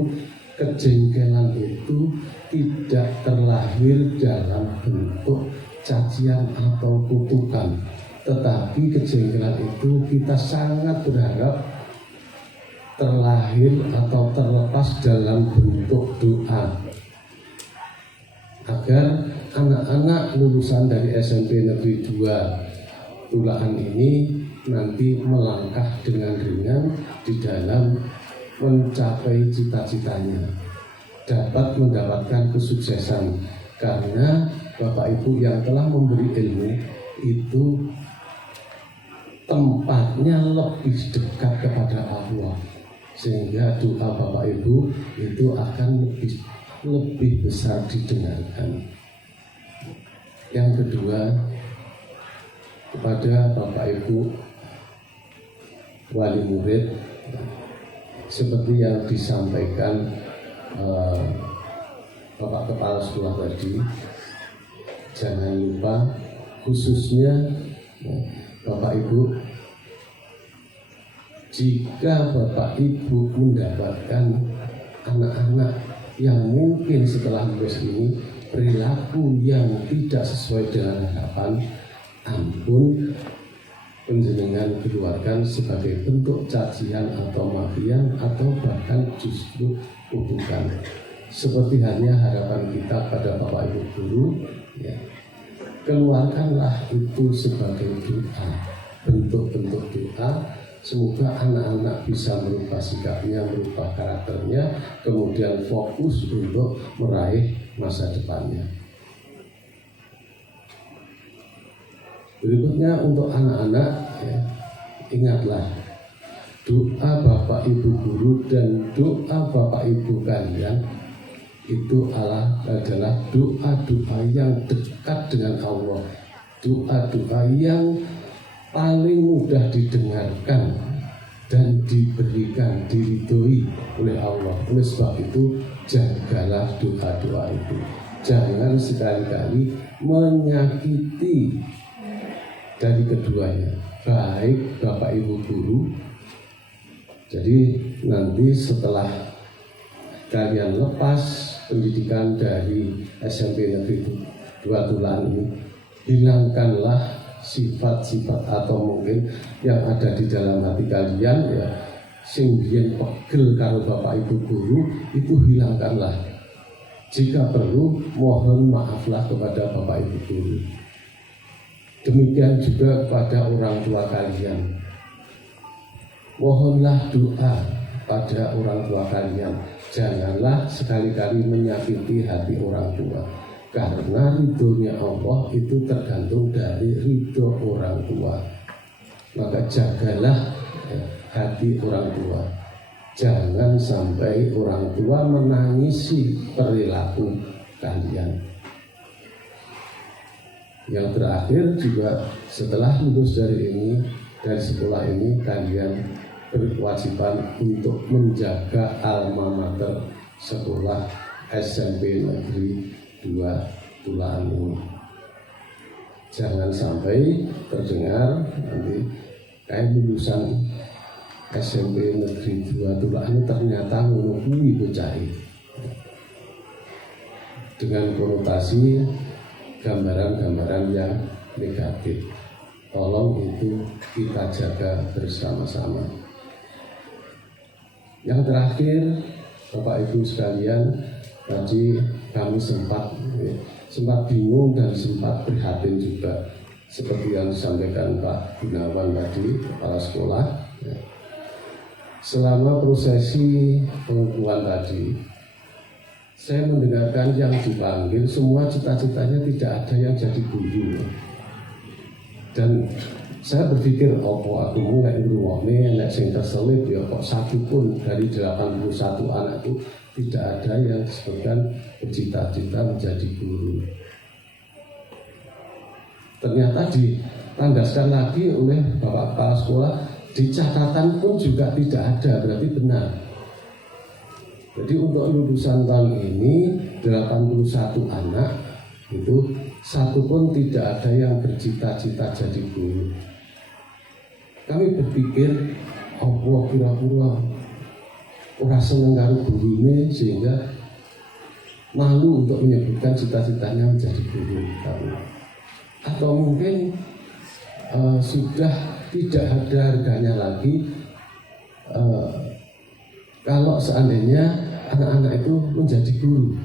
kejengkelan itu tidak terlahir dalam bentuk cacian atau kutukan, tetapi kejengkelan itu kita sangat berharap terlahir atau terlepas dalam bentuk doa agar anak-anak lulusan dari SMP Negeri 2 Tulaan ini nanti melangkah dengan ringan di dalam mencapai cita-citanya, dapat mendapatkan kesuksesan, karena Bapak Ibu yang telah memberi ilmu itu tempatnya lebih dekat kepada Allah, sehingga doa Bapak Ibu itu akan lebih besar didengarkan. Yang kedua, kepada Bapak Ibu wali murid, seperti yang disampaikan Bapak Kepala Sekolah tadi, jangan lupa khususnya Bapak Ibu, jika Bapak Ibu mendapatkan anak-anak yang mungkin setelah lulus ini perilaku yang tidak sesuai dengan harapan, ampun penjenengan keluarkan sebagai bentuk cacian atau makian atau bahkan justru kutukan. Seperti halnya harapan kita pada Bapak Ibu Guru, ya, keluarkanlah itu sebagai doa, bentuk-bentuk doa. Semoga anak-anak bisa merubah sikapnya, merubah karakternya, kemudian fokus untuk meraih masa depannya. Berikutnya untuk anak-anak, ya, ingatlah doa Bapak Ibu Guru dan doa Bapak Ibu kalian itu adalah doa-doa yang dekat dengan Allah, doa-doa yang paling mudah didengarkan dan diberikan, diridhoi oleh Allah. Oleh sebab itu, jagalah doa-doa itu. Jangan sekali-kali menyakiti dari keduanya, baik Bapak Ibu Guru. Jadi nanti setelah kalian lepas pendidikan dari SMP Negeri 2 Tulaan ini, hilangkanlah sifat-sifat atau mungkin yang ada di dalam hati kalian ya, sing biyen pegel karo bapak ibu guru, itu hilangkanlah. Jika perlu mohon maaflah kepada bapak ibu guru. Demikian juga kepada orang tua kalian. Mohonlah doa pada orang tua kalian. Janganlah sekali-kali menyakiti hati orang tua. Karena ridhonya Allah itu tergantung dari ridho orang tua. Maka jagalah hati orang tua. Jangan sampai orang tua menangisi perilaku kalian. Yang terakhir juga setelah lulus dari sekolah ini, kalian berkewajiban untuk menjaga alma mater sekolah SMP Negeri 2 Tulaan ini. Jangan sampai terdengar nanti kayak lulusan SMP Negeri 2 Tulaan ternyata menunggu bocah dengan konotasi gambaran-gambaran yang negatif. Tolong itu kita jaga bersama-sama. Yang terakhir, Bapak Ibu sekalian, tadi kami sempat bingung dan sempat prihatin juga, seperti yang disampaikan Pak Gunawan tadi, kepala sekolah. Selama prosesi pengukuhan tadi, saya mendengarkan yang dipanggil semua cita-citanya tidak ada yang jadi guru. Dan saya berpikir, aku mulai ngrungokne nek sing terselip ya kok satu pun dari 81 anak itu tidak ada yang disebutkan bercita-cita menjadi guru. Ternyata ditandaskan lagi oleh Bapak Kepala Sekolah, di catatan pun juga tidak ada, berarti benar. Jadi untuk lulusan tahun ini 81 anak itu satu pun tidak ada yang bercita-cita jadi guru. Kami berpikir, Allah kira-kira ora seneng karo gurune sehingga malu untuk menyebutkan cita-citanya menjadi guru. Atau mungkin sudah tidak ada harganya lagi kalau seandainya anak-anak itu menjadi guru.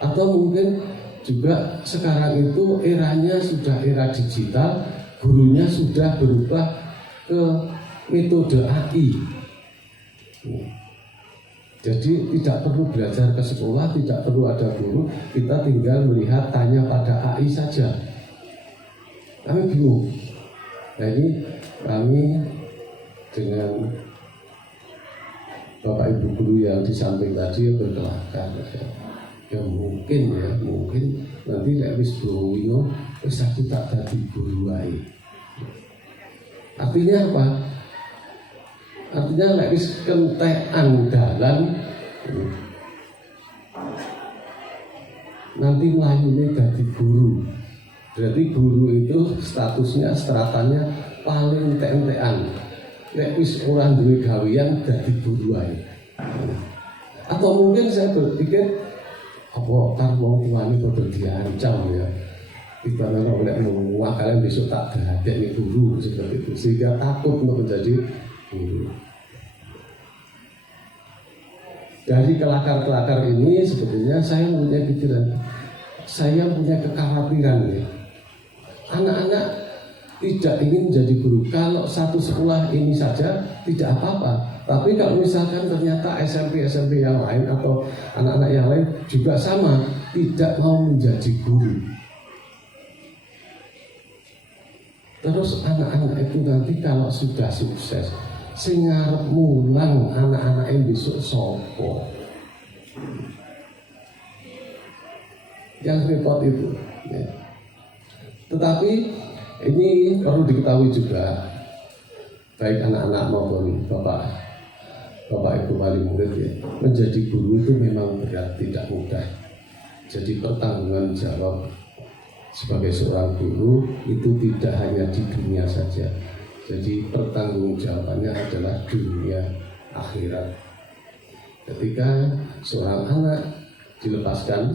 Atau mungkin juga sekarang itu eranya sudah era digital, gurunya sudah berubah ke metode AI. Jadi tidak perlu belajar ke sekolah, tidak perlu ada guru, kita tinggal melihat, tanya pada AI saja. Kami bingung. Nah ini kami dengan Bapak Ibu guru yang di samping tadi berkelakar. Ya mungkin nanti lek wis bowino wis aku tak dadi guru wae. Artinya apa? Artinya lek wis kentekan dalan nanti mlayune dadi guru. Berarti guru itu statusnya, stratanya paling entek-entekan. Lek wis ora duwe gawean dadi guru wae. Atau mungkin saya berpikir apa kan wong tuane padha diancam ya. Kita memang oleh menguak kalian besok tak dadekne guru seperti itu, sehingga takut untuk menjadi guru. Dari kelakar-kelakar ini sebetulnya saya punya pikiran, saya punya kekhawatiran ya. Anak-anak tidak ingin menjadi guru. Kalau satu sekolah ini saja tidak apa-apa. Tapi kalau misalkan ternyata SMP yang lain atau anak-anak yang lain juga sama, tidak mau menjadi guru. Terus anak-anak itu nanti kalau sudah sukses, sing ngarep mulang anak-anak yang besok sopo. Yang repot itu. Ya. Tetapi ini perlu diketahui juga, baik anak-anak maupun bapak Ibu wali murid ya, menjadi guru itu memang berat, tidak mudah. Jadi pertanggungan jawab sebagai seorang guru itu tidak hanya di dunia saja. Jadi pertanggung jawabannya adalah dunia akhirat. Ketika seorang anak dilepaskan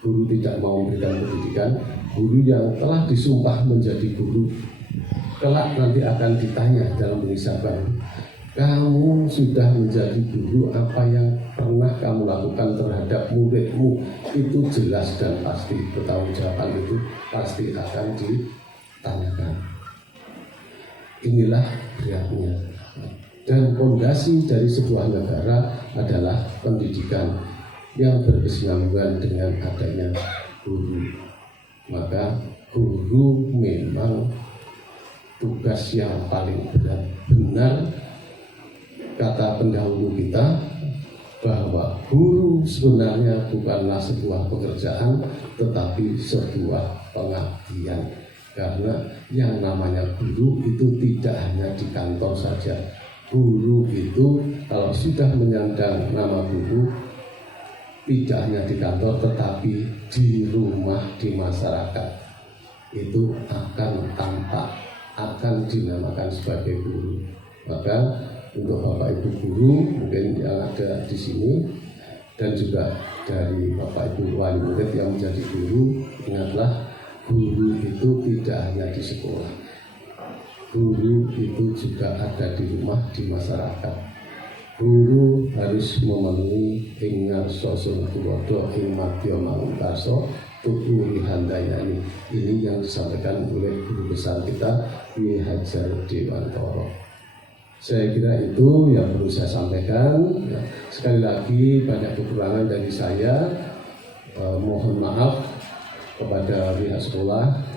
guru tidak mau memberikan pendidikan, guru yang telah disumpah menjadi guru kelak nanti akan ditanya dalam pengisaban, kamu sudah menjadi guru, apa yang pernah kamu lakukan terhadap muridmu itu jelas dan pasti, pertanggungjawaban itu pasti akan ditanyakan. Inilah beratnya. Dan fondasi dari sebuah negara adalah pendidikan yang berkesinambungan dengan adanya guru. Maka guru memang tugas yang paling berat. Benar kata pendahulu kita bahwa guru sebenarnya bukanlah sebuah pekerjaan tetapi sebuah pengabdian. Karena yang namanya guru itu tidak hanya di kantor saja. Guru itu kalau sudah menyandang nama guru tidak hanya di kantor tetapi di rumah, di masyarakat itu akan tampak, akan dinamakan sebagai guru. Maka untuk Bapak Ibu guru mungkin yang ada di sini dan juga dari Bapak Ibu wali murid yang menjadi guru, ingatlah guru itu tidak hanya di sekolah. Guru itu juga ada di rumah, di masyarakat. Guru harus memenuhi ingat sosok tulodo ing madya manguntarso tuku handayani. Ini yang disampaikan oleh guru besar kita Ki Hajar Dewantoro. Saya kira itu yang perlu saya sampaikan. Sekali lagi banyak kekurangan dari saya. Mohon maaf kepada pihak sekolah.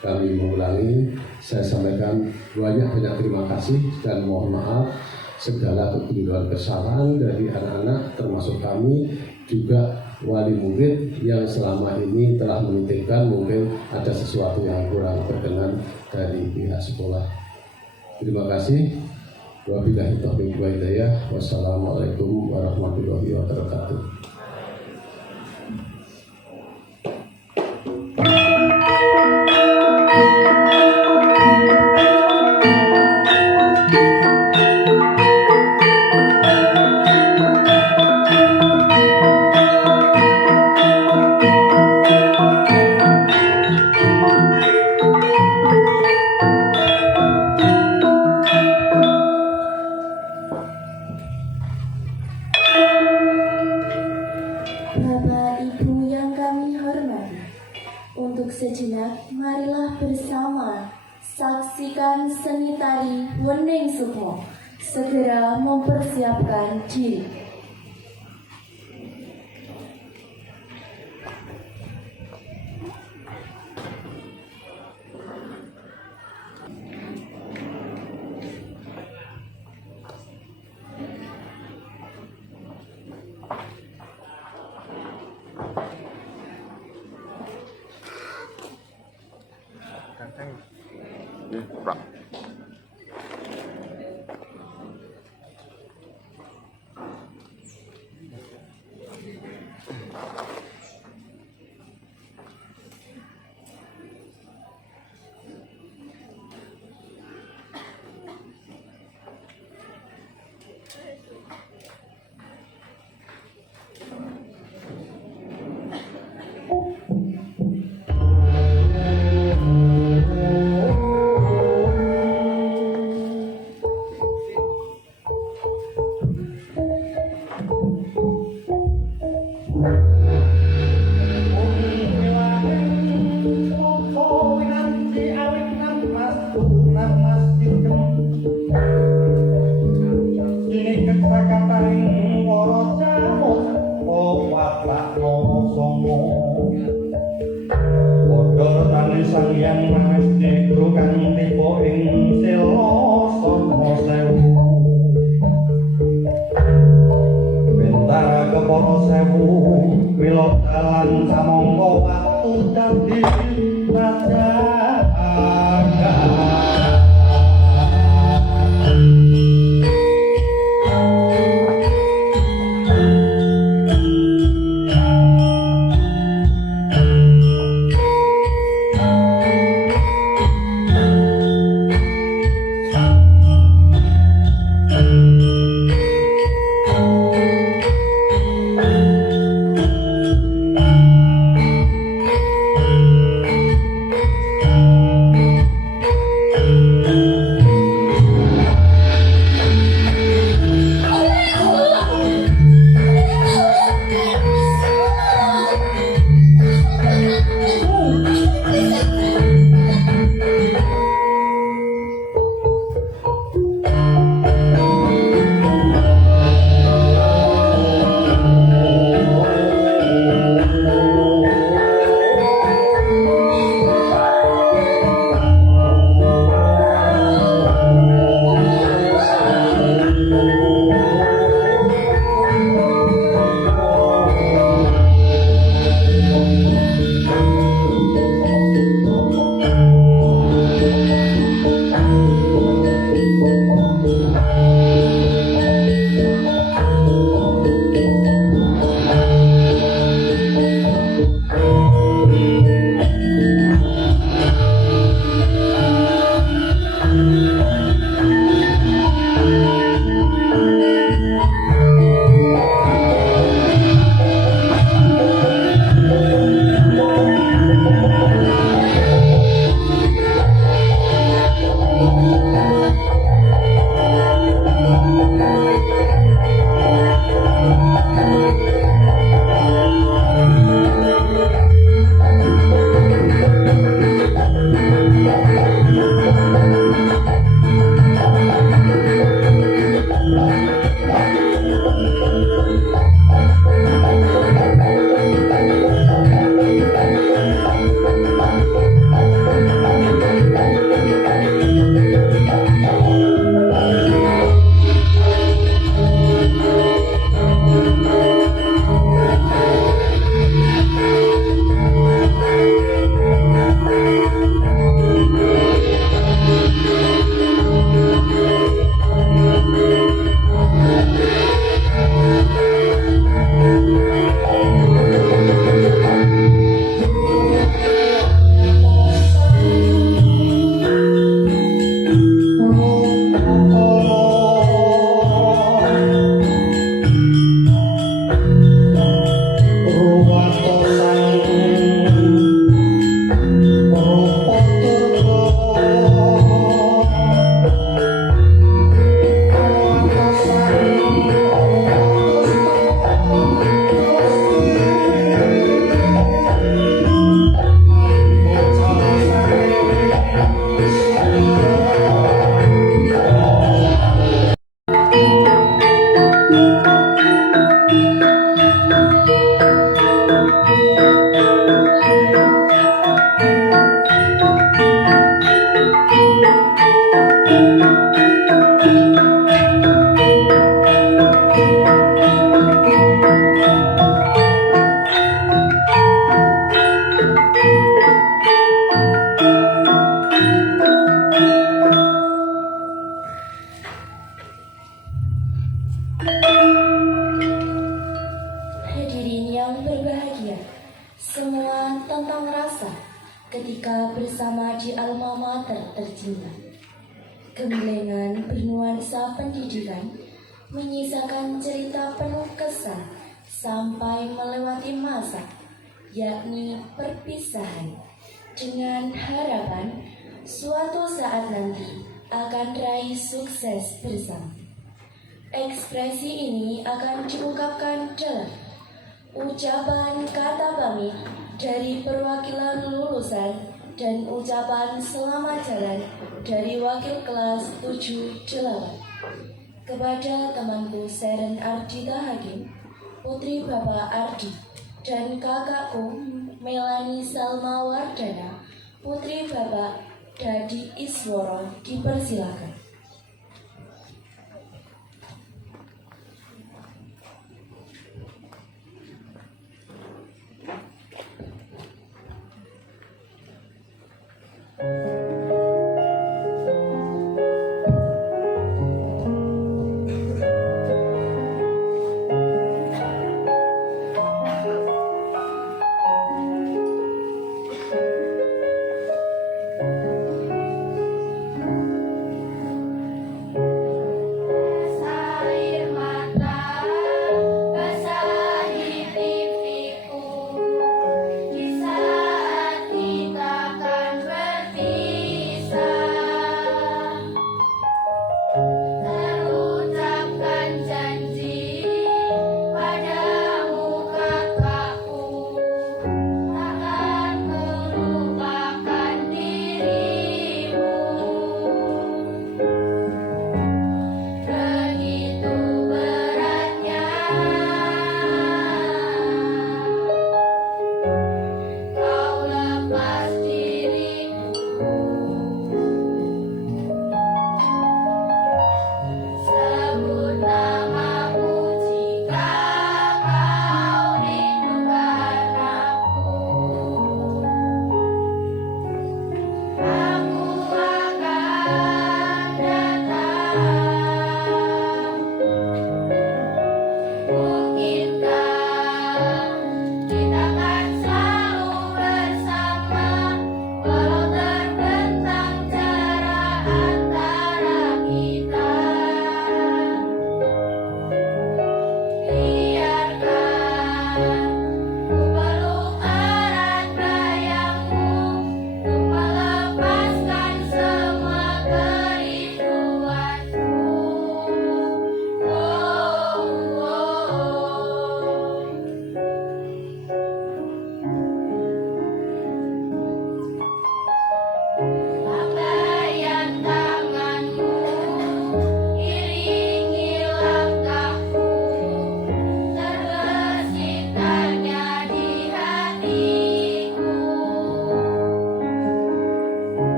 Kami mengulangi, saya sampaikan banyak terima kasih dan mohon maaf segala kekeliruan kesalahan dari anak-anak termasuk kami juga wali murid yang selama ini telah menitipkan mungkin ada sesuatu yang kurang berkenan dari pihak sekolah. Terima kasih. Wabillahi taufiq wal hidayah. Wassalamualaikum warahmatullahi wabarakatuh. Bapak Ibu yang kami hormati, untuk sejenak marilah bersama saksikan seni tari Wening Sukmo segera mempersiapkan diri. ketika bersama di alma mater tercinta. Gemblengan bernuansa pendidikan menyisakan cerita penuh kesan sampai melewati masa, yakni perpisahan, dengan harapan suatu saat nanti akan raih sukses bersama. Ekspresi ini akan diungkapkan dalam ucapan kata pamit dari perwakilan lulusan dan ucapan selamat jalan dari wakil kelas 7-8 kepada temanku Seren Ardita Hakim, putri Bapak Ardi, dan kakakku Melani Salma Wardana, putri Bapak Dadi Isworo, dipersilakan.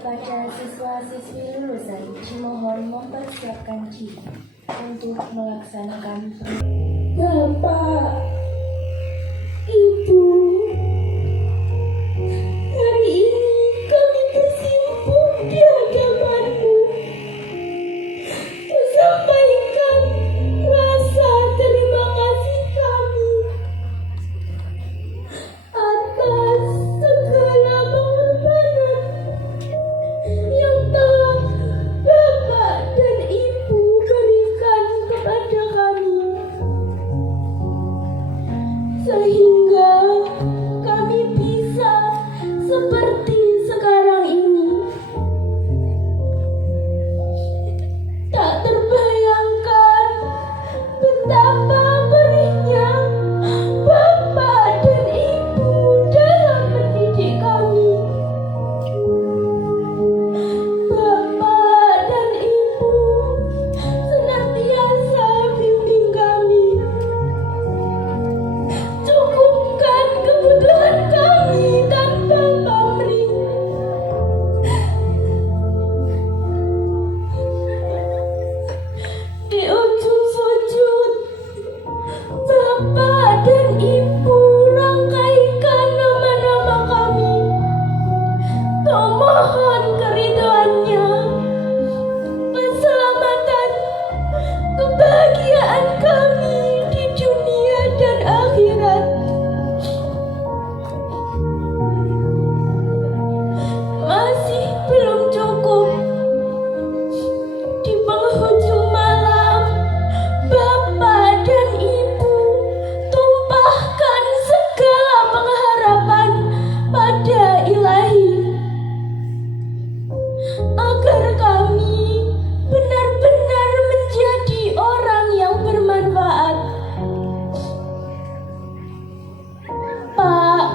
kepada siswa-siswi lulusan dimohon mempersiapkan diri untuk melaksanakan Bapak, Ibu, hari ini kami bersimpul di hadapanmu untuk sampaikan rasa terima kasih kami atas segala pengorbanan yang telah Bapak dan Ibu berikan kepada kami, sehingga kami bisa seperti sekarang ini. Tak terbayangkan betapa perihnya Bapak dan Ibu dalam mendidik kami. Bapak dan Ibu senantiasa bimbing kami, cukupkan kebutuhan kami tanpa pamrih. Di ujung sujud, Bapak dan Ibu rangkaikan nama-nama kami. Mohon keridhaannya, keselamatan, kebahagiaan kami di dunia dan akhirat. Masih belum cukup. Di penghujung malam, Bapak dan Ibu tumpahkan segala pengharapan pada Ilahi, agar kami benar-benar menjadi orang yang bermanfaat. Pak,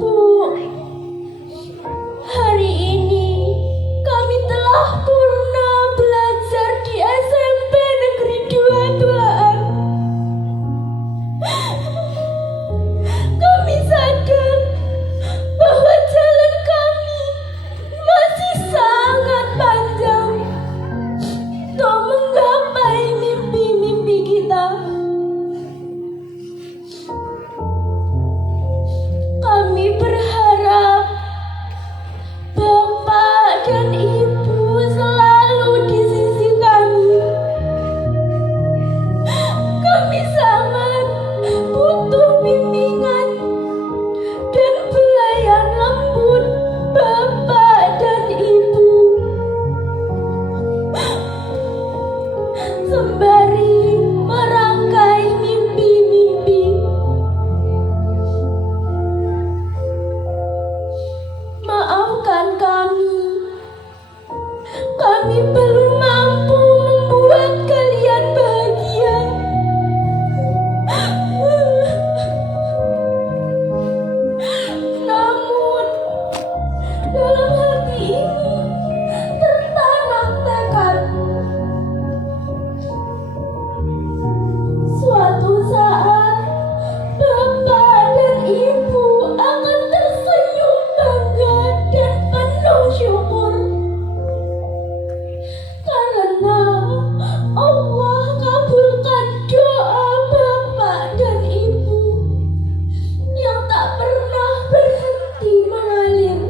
Bu, hari ini kami telah purna belajar di SMP Negeri 2 Tulaan. Kami sadar bahwa jalan kami masih sangat panjang untuk menggapai mimpi-mimpi kita. Kami berharap Bapak dan Ibu selalu di sisi kami. Kami sangat butuh bimbingan dan pelayan lembut Bapak dan Ibu, sembari merangkai mimpi-mimpi. Maafkan kami belum mampu membuat kalian bahagia. Namun, dalam hati ini tertanam tekad, suatu saat Bapak dan Ibu akan tersenyum bangga dan penuh syukur, karena Allah kabulkan doa Bapak dan Ibu yang tak pernah berhenti mengalir.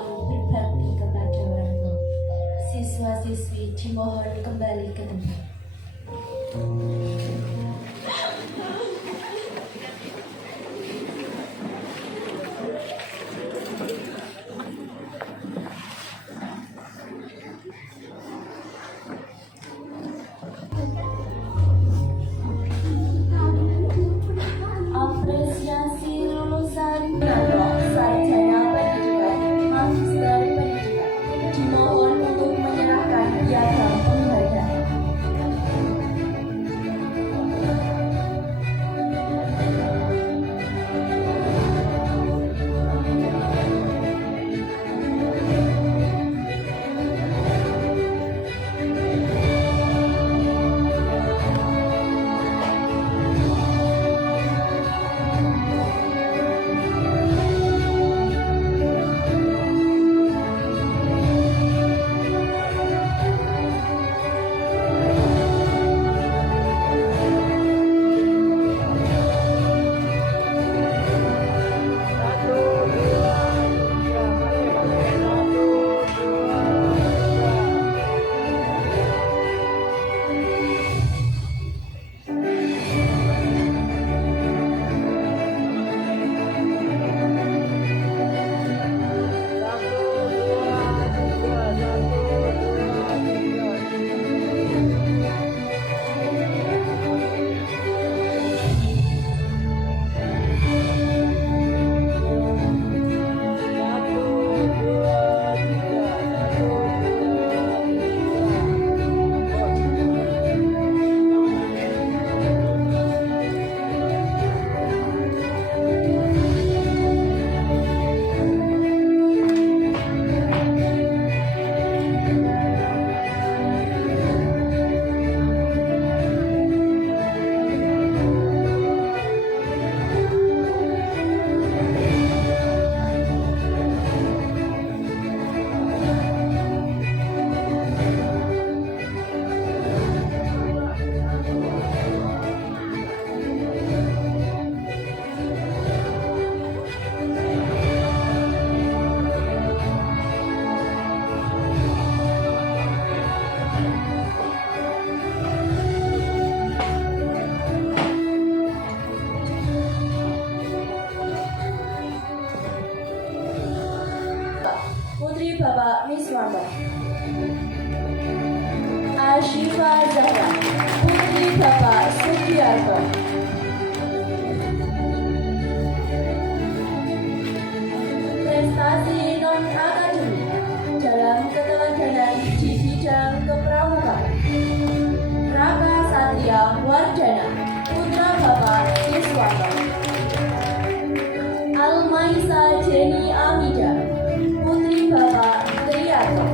selalu berbakti kepada orang tua. Siswa-siswi dimohon kembali ke tempat. Apresiasi lulusan pondok sarjana pendidikan magister pendidikan dimohon untuk menyerahkan piagam penghargaan. Putri Bapak Miswanto, Ashifa Zahra, Putri Bapak Sugiarto, prestasi non-akademik dalam keteladanan di bidang kepramukaan. Raka Satria Wardana, putra Bapak Miswanto. Almaisa Jenny Amida, putri Bapak Triato.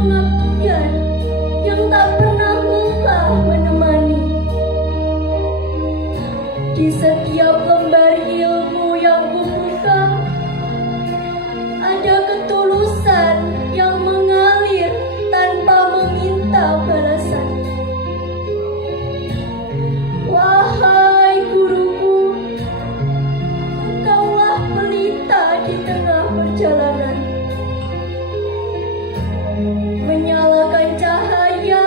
pengabdian yang tak pernah lelah menemani. Di setiap lembar ilmu yang kubuka, ada ketulusan yang mengalir tanpa meminta balasan. Wahai guruku, engkaulah pelita di tengah perjalanan, menyalakan cahaya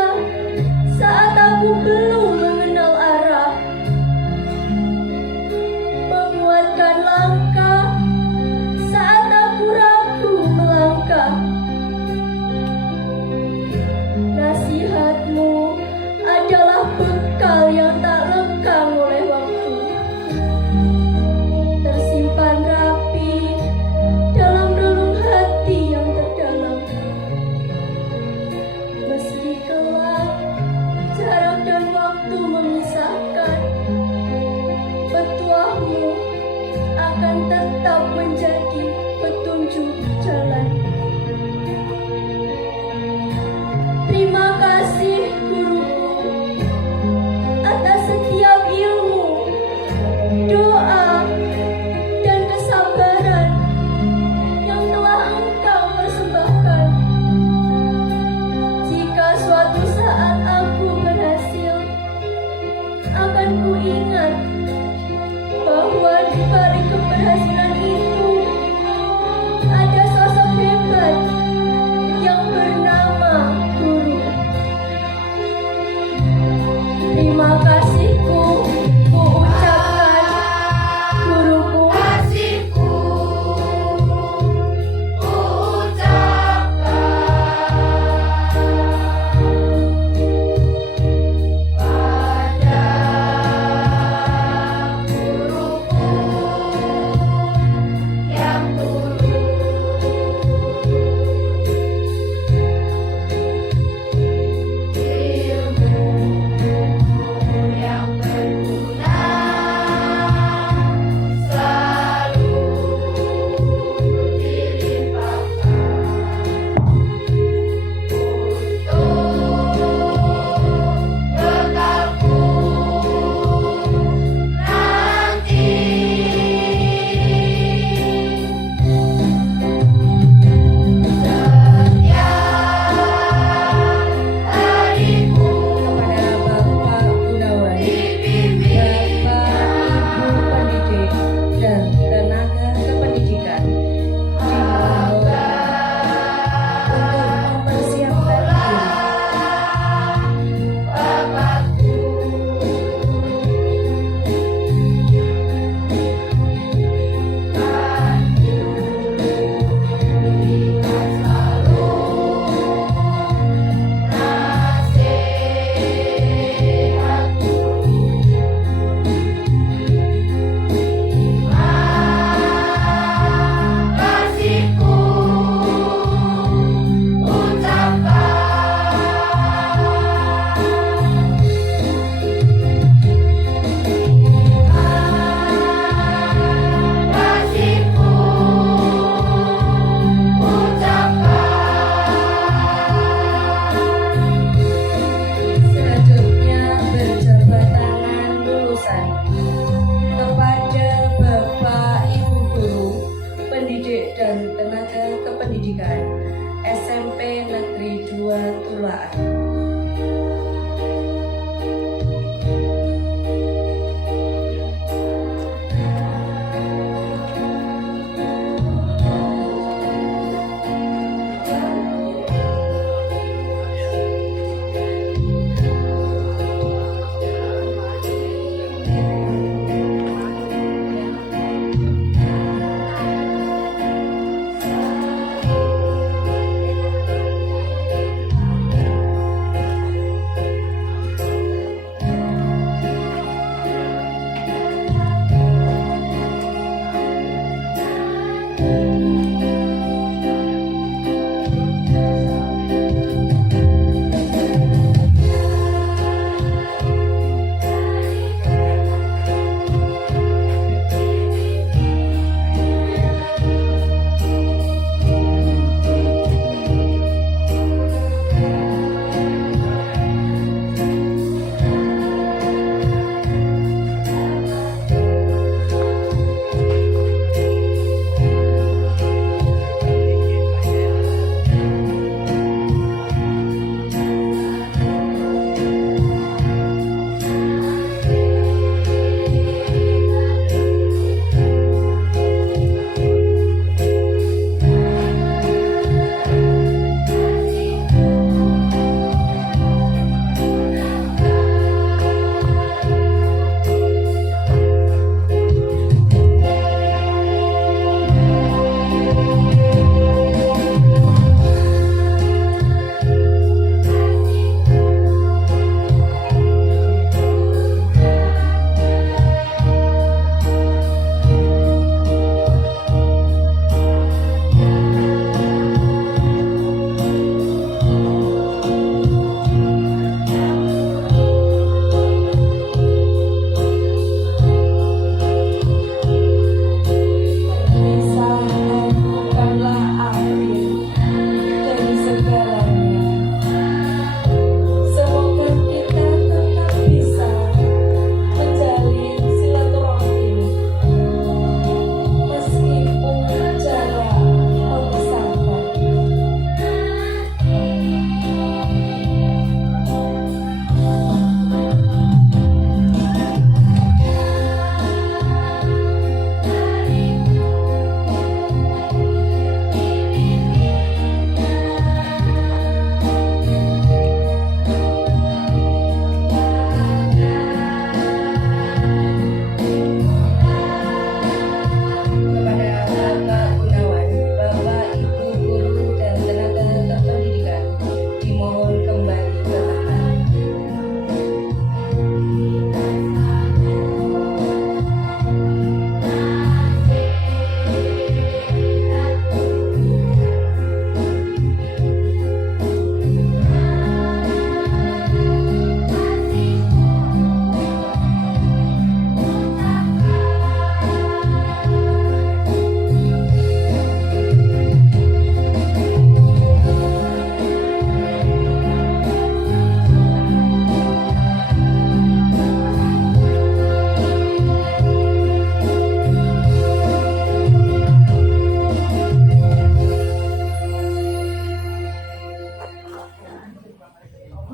saat aku belum mengenal arah, menguatkan langkah saat aku ragu melangkah. Nasihatmu adalah bekal yang tak lekang oleh waktu, tersimpan rapi dalam relung hati yang terdalam.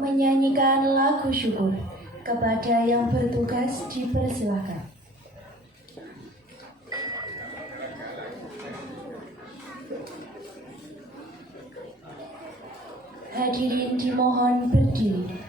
menyanyikan lagu syukur. Kepada yang bertugas dipersilakan. Hadirin dimohon berdiri.